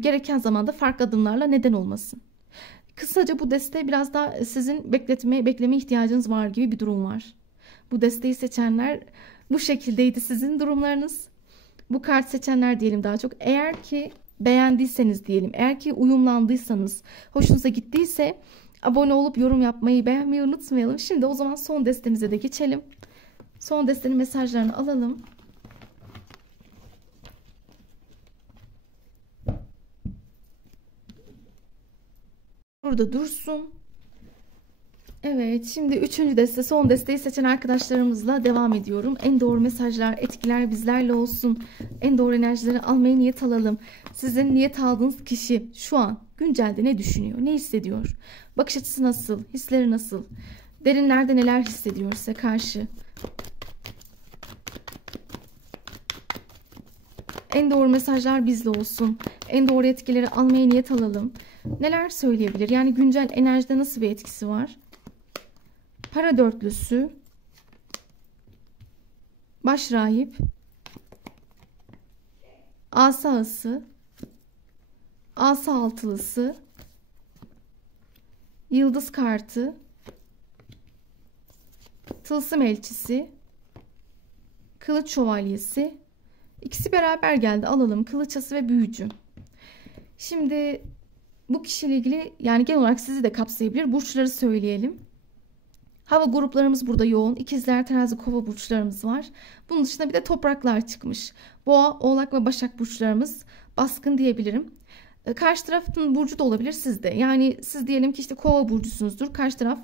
gereken zamanda farklı adımlarla, neden olmasın. Kısaca bu deste biraz daha sizin bekleme ihtiyacınız var gibi bir durum var. Bu desteği seçenler bu şekildeydi sizin durumlarınız. Bu kart seçenler diyelim daha çok. Eğer ki beğendiyseniz diyelim, eğer ki uyumlandıysanız, hoşunuza gittiyse abone olup yorum yapmayı, beğenmeyi unutmayalım. Şimdi o zaman son destemize de geçelim. Son destenin mesajlarını alalım. Burada dursun. Evet, şimdi 3. deste, son desteği seçen arkadaşlarımızla devam ediyorum. En doğru mesajlar, etkiler bizlerle olsun. En doğru enerjileri almaya niyet alalım. Sizin niyet aldığınız kişi şu an güncelde ne düşünüyor, ne hissediyor? Bakış açısı nasıl, hisleri nasıl? Derinlerde neler hissediyor size karşı? En doğru mesajlar bizle olsun. En doğru etkileri almaya niyet alalım. Neler söyleyebilir? Yani güncel enerjide nasıl bir etkisi var? Para dörtlüsü, başrahip, asası, asa altılısı, yıldız kartı, tılsım elçisi, kılıç şövalyesi. İkisi beraber geldi. Alalım. Kılıçası ve büyücü. Şimdi bu kişiyle ilgili, yani genel olarak sizi de kapsayabilir. Burçları söyleyelim. Hava gruplarımız burada yoğun. İkizler, Terazi, Kova burçlarımız var. Bunun dışında bir de topraklar çıkmış. Boğa, Oğlak ve Başak burçlarımız baskın diyebilirim. Karşı tarafın burcu da olabilir sizde. Yani siz diyelim ki işte Kova burcusunuzdur. Karşı taraf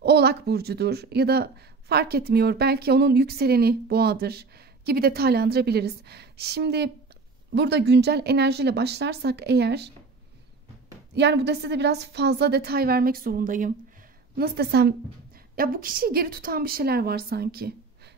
Oğlak burcudur. Ya da fark etmiyor. Belki onun yükseleni Boğadır gibi detaylandırabiliriz. Şimdi burada güncel enerjiyle başlarsak eğer, yani bu destede biraz fazla detay vermek zorundayım. Nasıl desem, ya bu kişiyi geri tutan bir şeyler var sanki.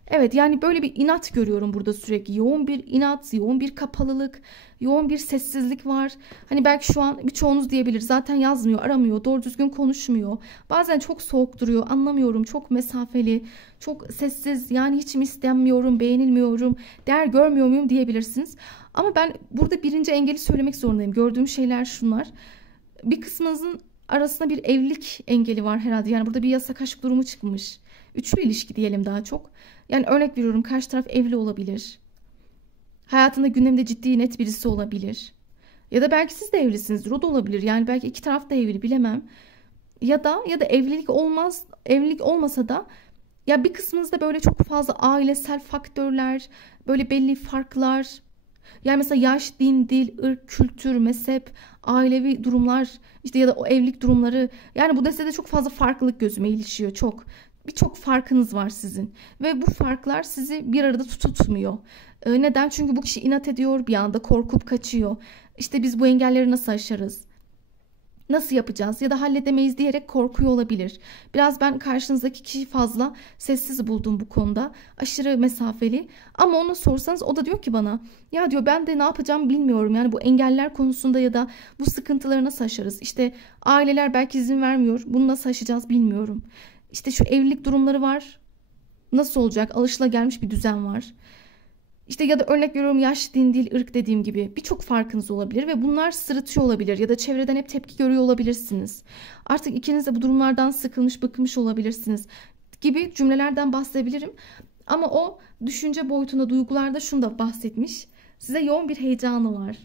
Evet, yani böyle bir inat görüyorum burada sürekli. Yoğun bir inat, yoğun bir kapalılık, yoğun bir sessizlik var. Hani belki şu an birçoğunuz diyebilir, zaten yazmıyor, aramıyor, doğru düzgün konuşmuyor. Bazen çok soğuk duruyor, anlamıyorum, çok mesafeli, çok sessiz. Yani hiç mi istenmiyorum, beğenilmiyorum, değer görmüyor muyum diyebilirsiniz. Ama ben burada birinci engeli söylemek zorundayım. Gördüğüm şeyler şunlar. Bir kısmınızın arasında bir evlilik engeli var herhalde. Yani burada bir yasak aşk durumu çıkmış. Üçlü ilişki diyelim daha çok. Yani örnek veriyorum, karşı taraf evli olabilir. Hayatında gündemde ciddi net birisi olabilir. Ya da belki siz de evlisinizdir, o da olabilir. Yani belki iki taraf da evli, bilemem. Ya da evlilik olmaz, evlilik olmasa da ya bir kısmınızda böyle çok fazla ailesel faktörler, böyle belli farklar. Yani mesela yaş, din, dil, ırk, kültür, mezhep, ailevi durumlar, işte ya da o evlilik durumları. Yani bu destede çok fazla farklılık gözüme ilişiyor. Birçok farkınız var sizin. Ve bu farklar sizi bir arada tutmuyor. Neden? Çünkü bu kişi inat ediyor, bir anda korkup kaçıyor. İşte biz bu engelleri nasıl aşarız? Nasıl yapacağız ya da halledemeyiz diyerek korkuyor olabilir. Biraz ben karşınızdaki kişiyi fazla sessiz buldum bu konuda. Aşırı mesafeli. Ama ona sorsanız o da diyor ki bana, ya diyor ben de ne yapacağımı bilmiyorum. Yani bu engeller konusunda ya da bu sıkıntıları nasıl aşarız? İşte aileler belki izin vermiyor. Bunu nasıl aşacağız bilmiyorum. İşte şu evlilik durumları var. Nasıl olacak? Alışılagelmiş bir düzen var. İşte ya da örnek veriyorum, yaş, din, dil, ırk dediğim gibi birçok farkınız olabilir ve bunlar sırıtıyor olabilir ya da çevreden hep tepki görüyor olabilirsiniz. Artık ikiniz de bu durumlardan sıkılmış, bıkmış olabilirsiniz gibi cümlelerden bahsedebilirim. Ama o düşünce boyutunda, duygularda şunu da bahsetmiş. Size yoğun bir heyecanı var.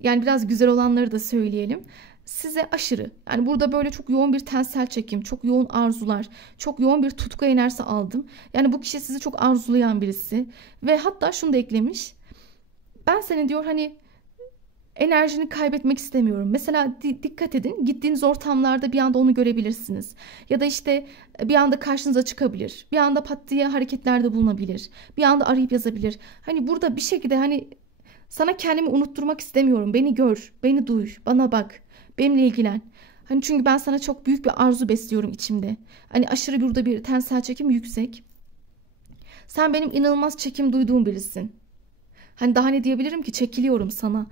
Yani biraz güzel olanları da söyleyelim. Size aşırı, yani burada böyle çok yoğun bir tensel çekim, çok yoğun arzular, çok yoğun bir tutku enerjisi aldım. Yani bu kişi sizi çok arzulayan birisi ve hatta şunu da eklemiş. Ben seni diyor hani enerjini kaybetmek istemiyorum. Mesela dikkat edin, gittiğiniz ortamlarda bir anda onu görebilirsiniz. Ya da işte bir anda karşınıza çıkabilir. Bir anda pat diye hareketlerde bulunabilir. Bir anda arayıp yazabilir. Hani burada bir şekilde hani sana kendimi unutturmak istemiyorum. Beni gör, beni duy, bana bak. Benimle ilgilen. Hani çünkü ben sana çok büyük bir arzu besliyorum içimde. Hani aşırı burada bir tensel çekim yüksek. Sen benim inanılmaz çekim duyduğum birisin. Hani daha ne diyebilirim ki, çekiliyorum sana.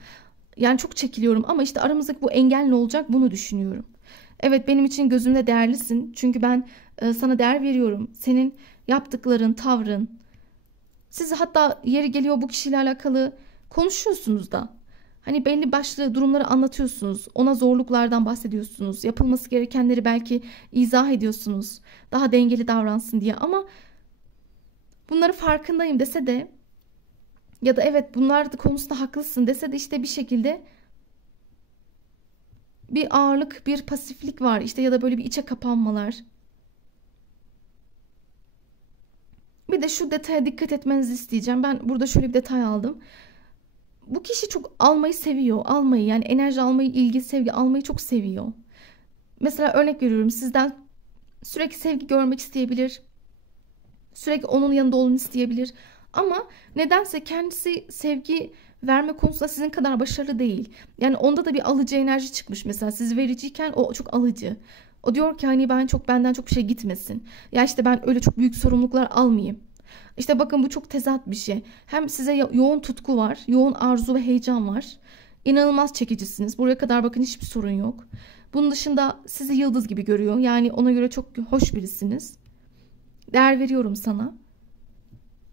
Yani çok çekiliyorum ama işte aramızdaki bu engel ne olacak, bunu düşünüyorum. Evet, benim için gözümde değerlisin. Çünkü ben sana değer veriyorum. Senin yaptıkların, tavrın. Siz hatta yeri geliyor bu kişiyle alakalı konuşuyorsunuz da. Hani belli başlı durumları anlatıyorsunuz. Ona zorluklardan bahsediyorsunuz. Yapılması gerekenleri belki izah ediyorsunuz. Daha dengeli davransın diye. Ama bunları farkındayım dese de, ya da evet bunlar da konusunda haklısın dese de, işte bir şekilde bir ağırlık, bir pasiflik var. İşte ya da böyle bir içe kapanmalar. Bir de şu detaya dikkat etmenizi isteyeceğim. Ben burada şöyle bir detay aldım. Bu kişi çok almayı seviyor. Almayı, yani enerji almayı, ilgi, sevgi almayı çok seviyor. Mesela örnek veriyorum, sizden sürekli sevgi görmek isteyebilir. Sürekli onun yanında olun isteyebilir. Ama nedense kendisi sevgi verme konusunda sizin kadar başarılı değil. Yani onda da bir alıcı enerji çıkmış mesela. Siz vericiyken o çok alıcı. O diyor ki hani benden çok bir şey gitmesin. Ya işte ben öyle çok büyük sorumluluklar almayayım. İşte bakın, bu çok tezat bir şey. Hem size yoğun tutku var, yoğun arzu ve heyecan var. İnanılmaz çekicisiniz. Buraya kadar bakın hiçbir sorun yok. Bunun dışında sizi yıldız gibi görüyor. Yani ona göre çok hoş birisiniz. Değer veriyorum sana.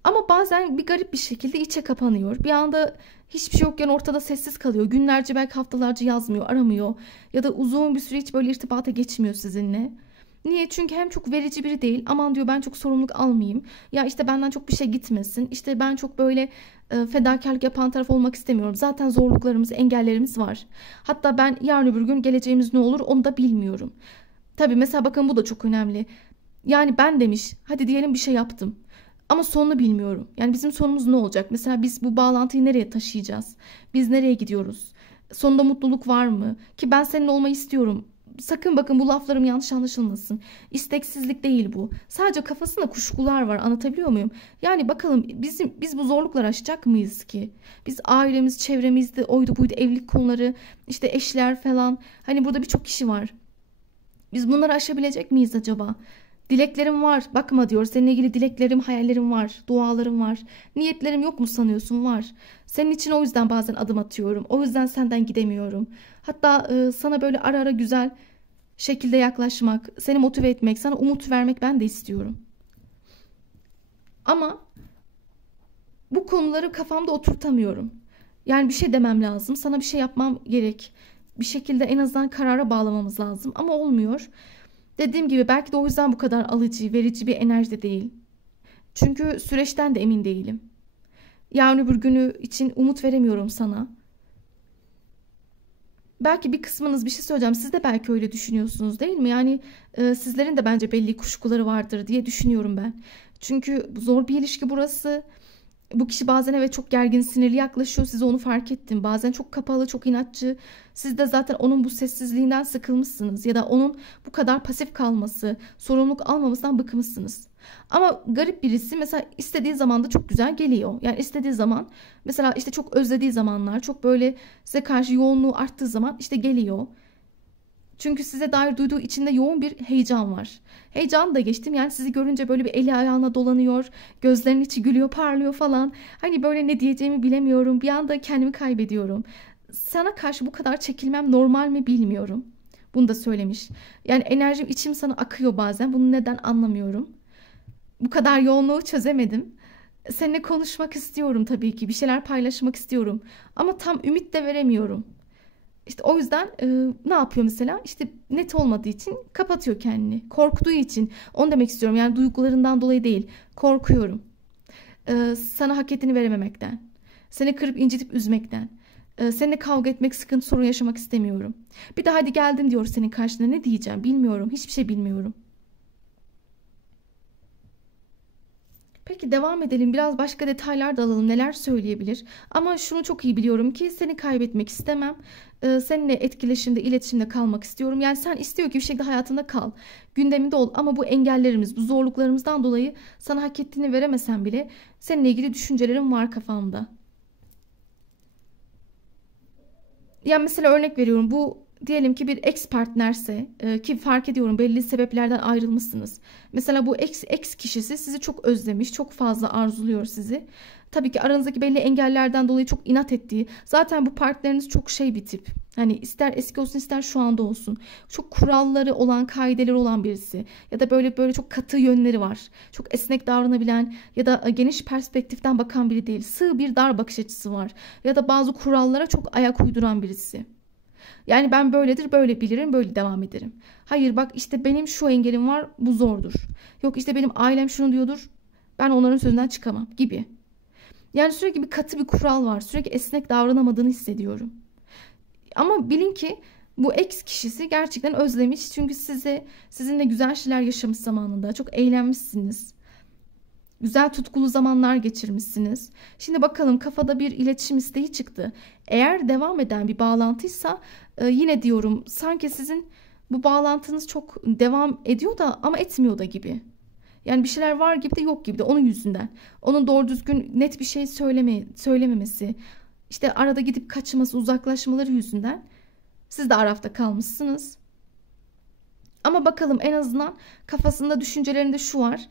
Ama bazen bir garip bir şekilde içe kapanıyor. Bir anda hiçbir şey yokken ortada sessiz kalıyor. Günlerce belki haftalarca yazmıyor, aramıyor. Ya da uzun bir süre hiç böyle irtibata geçmiyor sizinle. Niye? Çünkü hem çok verici biri değil. Aman diyor ben çok sorumluluk almayayım. Ya işte benden çok bir şey gitmesin. İşte ben çok böyle fedakarlık yapan taraf olmak istemiyorum. Zaten zorluklarımız, engellerimiz var. Hatta ben yarın öbür gün geleceğimiz ne olur onu da bilmiyorum. Tabii mesela bakın bu da çok önemli. Yani ben demiş, hadi diyelim bir şey yaptım. Ama sonunu bilmiyorum. Yani bizim sonumuz ne olacak? Mesela biz bu bağlantıyı nereye taşıyacağız? Biz nereye gidiyoruz? Sonunda mutluluk var mı? Ki ben seninle olmayı istiyorum. Sakın bakın bu laflarım yanlış anlaşılmasın. İsteksizlik değil bu. Sadece kafasında kuşkular var. Anlatabiliyor muyum? Yani bakalım biz bu zorlukları aşacak mıyız ki? Biz ailemiz, çevremizde oydu buydu evlilik konuları, işte eşler falan. Hani burada birçok kişi var. Biz bunları aşabilecek miyiz acaba? Dileklerim var. Bakma diyor. Seninle ilgili dileklerim, hayallerim var. Dualarım var. Niyetlerim yok mu sanıyorsun? Var. Senin için o yüzden bazen adım atıyorum. O yüzden senden gidemiyorum. Hatta sana böyle ara ara güzel şekilde yaklaşmak, seni motive etmek, sana umut vermek ben de istiyorum. Ama bu konuları kafamda oturtamıyorum. Yani bir şey demem lazım. Sana bir şey yapmam gerek. Bir şekilde en azından karara bağlamamız lazım. Ama olmuyor. Dediğim gibi belki de o yüzden bu kadar alıcı, verici bir enerjide değil. Çünkü süreçten de emin değilim. Yarın öbür günü için umut veremiyorum sana. Belki bir kısmınız bir şey söyleyeceğim. Siz de belki öyle düşünüyorsunuz değil mi? Yani sizlerin de bence belli kuşkuları vardır diye düşünüyorum ben. Çünkü zor bir ilişki burası. Bu kişi bazen evet çok gergin, sinirli yaklaşıyor. Size onu fark ettim. Bazen çok kapalı, çok inatçı. Siz de zaten onun bu sessizliğinden sıkılmışsınız. Ya da onun bu kadar pasif kalması, sorumluluk almamasından bıkmışsınız. Ama garip birisi mesela istediği zaman da çok güzel geliyor. Yani istediği zaman mesela işte çok özlediği zamanlar, çok böyle size karşı yoğunluğu arttığı zaman işte geliyor. Çünkü size dair duyduğu içinde yoğun bir heyecan var. Heyecanı da geçtim. Yani sizi görünce böyle bir eli ayağına dolanıyor. Gözlerinin içi gülüyor, parlıyor falan. Hani böyle ne diyeceğimi bilemiyorum. Bir anda kendimi kaybediyorum. Sana karşı bu kadar çekilmem normal mi bilmiyorum. Bunu da söylemiş. Yani enerjim içim sana akıyor bazen. Bunu neden anlamıyorum. Bu kadar yoğunluğu çözemedim. Seninle konuşmak istiyorum tabii ki. Bir şeyler paylaşmak istiyorum. Ama tam ümit de veremiyorum. İşte o yüzden ne yapıyor mesela? İşte net olmadığı için kapatıyor kendini. Korktuğu için. Onu demek istiyorum. Yani duygularından dolayı değil. Korkuyorum. Sana hak ettiğini verememekten. Seni kırıp incitip üzmekten. Seninle kavga etmek, sıkıntı, sorun yaşamak istemiyorum. Bir de hadi geldim diyor senin karşına. Ne diyeceğim bilmiyorum. Hiçbir şey bilmiyorum. Peki devam edelim. Biraz başka detaylar da alalım. Neler söyleyebilir? Ama şunu çok iyi biliyorum ki seni kaybetmek istemem. Seninle etkileşimde, iletişimde kalmak istiyorum. Yani sen istiyor ki bir şekilde hayatında kal. Gündeminde ol. Ama bu engellerimiz, bu zorluklarımızdan dolayı sana hak ettiğini veremesem bile seninle ilgili düşüncelerim var kafamda. Yani mesela örnek veriyorum. Bu diyelim ki bir ex partnerse ki fark ediyorum belli sebeplerden ayrılmışsınız. Mesela bu ex kişisi sizi çok özlemiş, çok fazla arzuluyor sizi. Tabii ki aranızdaki belli engellerden dolayı çok inat ettiği. Zaten bu partneriniz çok şey bir tip. Hani ister eski olsun ister şu anda olsun. Çok kuralları olan, kaideleri olan birisi. Ya da böyle çok katı yönleri var. Çok esnek davranabilen ya da geniş perspektiften bakan biri değil. Sığ bir dar bakış açısı var. Ya da bazı kurallara çok ayak uyduran birisi. Yani ben böyledir, böyle bilirim, böyle devam ederim. Hayır bak işte benim şu engelim var, bu zordur. Yok işte benim ailem şunu diyordur, ben onların sözünden çıkamam gibi. Yani sürekli bir katı bir kural var. Sürekli esnek davranamadığını hissediyorum. Ama bilin ki bu ex kişisi gerçekten özlemiş. Çünkü sizinle güzel şeyler yaşamış zamanında. Çok eğlenmişsiniz. Güzel tutkulu zamanlar geçirmişsiniz. Şimdi bakalım kafada bir iletişim isteği çıktı. Eğer devam eden bir bağlantıysa yine diyorum sanki sizin bu bağlantınız çok devam ediyor da ama etmiyor da gibi. Yani bir şeyler var gibi de yok gibi de onun yüzünden. Onun doğru düzgün net bir şey söylememesi, işte arada gidip kaçması, uzaklaşmaları yüzünden siz de arafta kalmışsınız. Ama bakalım en azından kafasında düşüncelerinde şu var.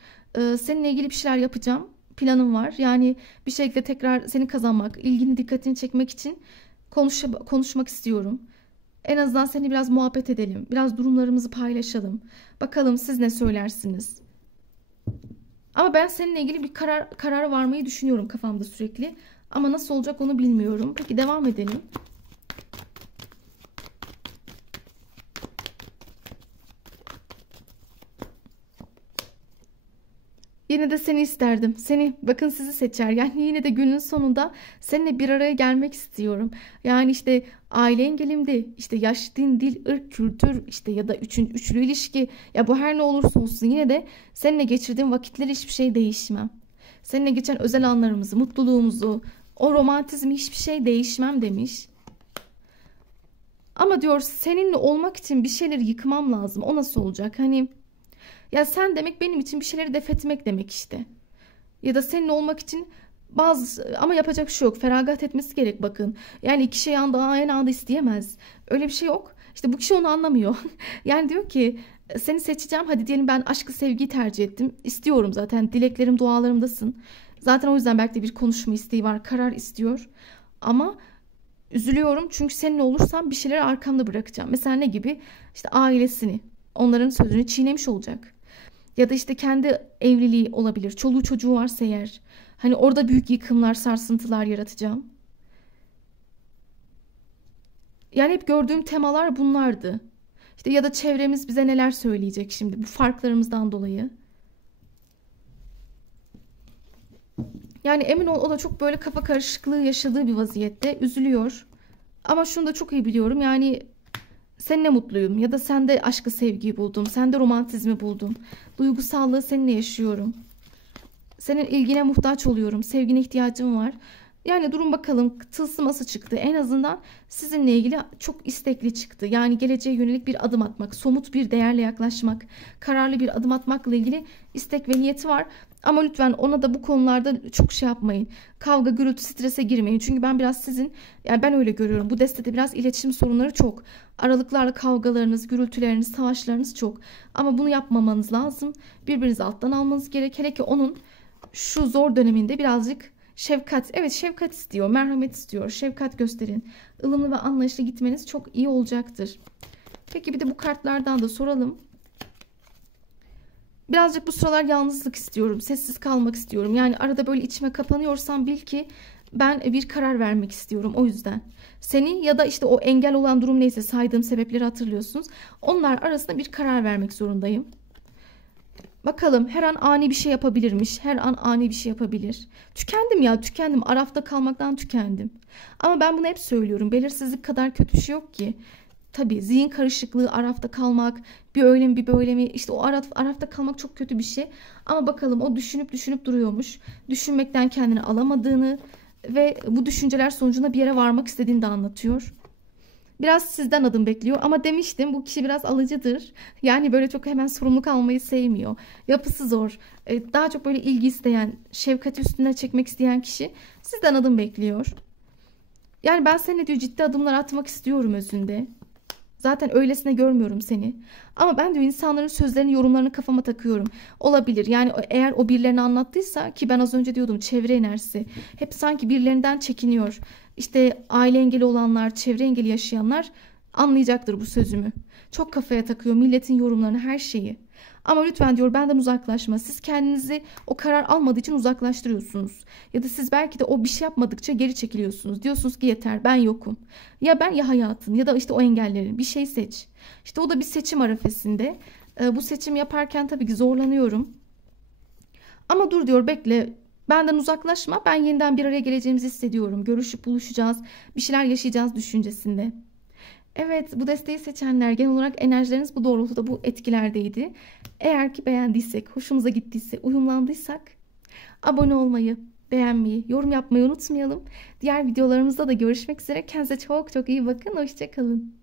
Seninle ilgili bir şeyler yapacağım. Planım var. Yani bir şekilde tekrar seni kazanmak, ilgini, dikkatini çekmek için konuşmak istiyorum. En azından seni biraz muhabbet edelim. Biraz durumlarımızı paylaşalım. Bakalım siz ne söylersiniz? Ama ben seninle ilgili bir karar varmayı düşünüyorum kafamda sürekli. Ama nasıl olacak onu bilmiyorum. Peki devam edelim. Yine de seni isterdim. Seni, bakın, sizi seçer. Yani yine de günün sonunda seninle bir araya gelmek istiyorum. Yani işte aile engelimde, işte yaş, din, dil, ırk, kültür, işte ya da üçlü ilişki. Ya bu her ne olursa olsun yine de seninle geçirdiğim vakitleri hiçbir şey değişmem. Seninle geçen özel anlarımızı, mutluluğumuzu, o romantizmi hiçbir şey değişmem demiş. Ama diyor seninle olmak için bir şeyleri yıkmam lazım. O nasıl olacak? Hani ya sen demek benim için bir şeyleri def etmek demek işte. Ya da seninle olmak için ama yapacak bir şey yok. Feragat etmesi gerek, bakın. Yani iki şey aynı anda isteyemez. Öyle bir şey yok. İşte bu kişi onu anlamıyor. Yani diyor ki seni seçeceğim. Hadi diyelim ben aşkı sevgiyi tercih ettim. İstiyorum zaten. Dileklerim dualarımdasın. Zaten o yüzden belki de bir konuşma isteği var. Karar istiyor. Ama üzülüyorum çünkü seninle olursam bir şeyleri arkamda bırakacağım. Mesela ne gibi? İşte ailesini, onların sözünü çiğnemiş olacak. Ya da işte kendi evliliği olabilir. Çoluğu çocuğu varsa eğer. Hani orada büyük yıkımlar, sarsıntılar yaratacağım. Yani hep gördüğüm temalar bunlardı. İşte ya da çevremiz bize neler söyleyecek şimdi bu farklarımızdan dolayı. Yani emin ol o da çok böyle kafa karışıklığı yaşadığı bir vaziyette. Üzülüyor. Ama şunu da çok iyi biliyorum. Yani seninle mutluyum. Ya da sende aşkı sevgiyi buldum. Sende romantizmi buldum. Duygusallığı seninle yaşıyorum. Senin ilgine muhtaç oluyorum. Sevgine ihtiyacım var. Yani durun bakalım, tılsıması çıktı. En azından sizinle ilgili çok istekli çıktı. Yani geleceğe yönelik bir adım atmak, somut bir değerle yaklaşmak, kararlı bir adım atmakla ilgili istek ve niyeti var. Ama lütfen ona da bu konularda çok şey yapmayın. Kavga, gürültü, strese girmeyin. Çünkü ben biraz yani ben öyle görüyorum. Bu destede biraz iletişim sorunları çok. Aralıklarla kavgalarınız, gürültüleriniz, savaşlarınız çok. Ama bunu yapmamanız lazım. Birbirinizi alttan almanız gerek. Hele ki onun şu zor döneminde birazcık şefkat, evet şefkat istiyor, merhamet istiyor, şefkat gösterin. Ilımlı ve anlayışlı gitmeniz çok iyi olacaktır. Peki bir de bu kartlardan da soralım. Birazcık bu sıralar yalnızlık istiyorum, sessiz kalmak istiyorum. Yani arada böyle içime kapanıyorsam bil ki ben bir karar vermek istiyorum o yüzden. Seni ya da işte o engel olan durum neyse, saydığım sebepleri hatırlıyorsunuz. Onlar arasında bir karar vermek zorundayım. Bakalım, her an ani bir şey yapabilirmiş. Her an ani bir şey yapabilir. Tükendim ya, tükendim. Arafta kalmaktan tükendim. Ama ben bunu hep söylüyorum. Belirsizlik kadar kötü bir şey yok ki. Tabii zihin karışıklığı, arafta kalmak, bir öyle mi bir böyle mi, işte o arafta kalmak çok kötü bir şey. Ama bakalım o düşünüp duruyormuş. Düşünmekten kendini alamadığını ve bu düşünceler sonucunda bir yere varmak istediğini de anlatıyor. Biraz sizden adım bekliyor ama demiştim bu kişi biraz alıcıdır. Yani böyle çok hemen sorumluluk almayı sevmiyor. Yapısı zor. Daha çok böyle ilgi isteyen, şefkati üstüne çekmek isteyen kişi sizden adım bekliyor. Yani ben seninle diyor ciddi adımlar atmak istiyorum özünde. Zaten öylesine görmüyorum seni. Ama ben diyor insanların sözlerini, yorumlarını kafama takıyorum. Olabilir. Yani eğer o birilerine anlattıysa, ki ben az önce diyordum çevre enerjisi. Hep sanki birilerinden çekiniyor. İşte aile engeli olanlar, çevre engeli yaşayanlar anlayacaktır bu sözümü. Çok kafaya takıyor milletin yorumlarını, her şeyi. Ama lütfen diyor benden uzaklaşma. Siz kendinizi o karar almadığı için uzaklaştırıyorsunuz. Ya da siz belki de o bir şey yapmadıkça geri çekiliyorsunuz. Diyorsunuz ki yeter, ben yokum. Ya ben ya hayatın ya da işte o engellerin, bir şey seç. İşte o da bir seçim arifesinde. Bu seçim yaparken tabii ki zorlanıyorum. Ama dur diyor, bekle. Benden uzaklaşma. Ben yeniden bir araya geleceğimizi hissediyorum. Görüşüp buluşacağız. Bir şeyler yaşayacağız düşüncesinde. Evet, bu desteği seçenler genel olarak enerjileriniz bu doğrultuda, bu etkilerdeydi. Eğer ki beğendiysek, hoşumuza gittiyse, uyumlandıysak abone olmayı, beğenmeyi, yorum yapmayı unutmayalım. Diğer videolarımızda da görüşmek üzere. Kendinize çok çok iyi bakın. Hoşça kalın.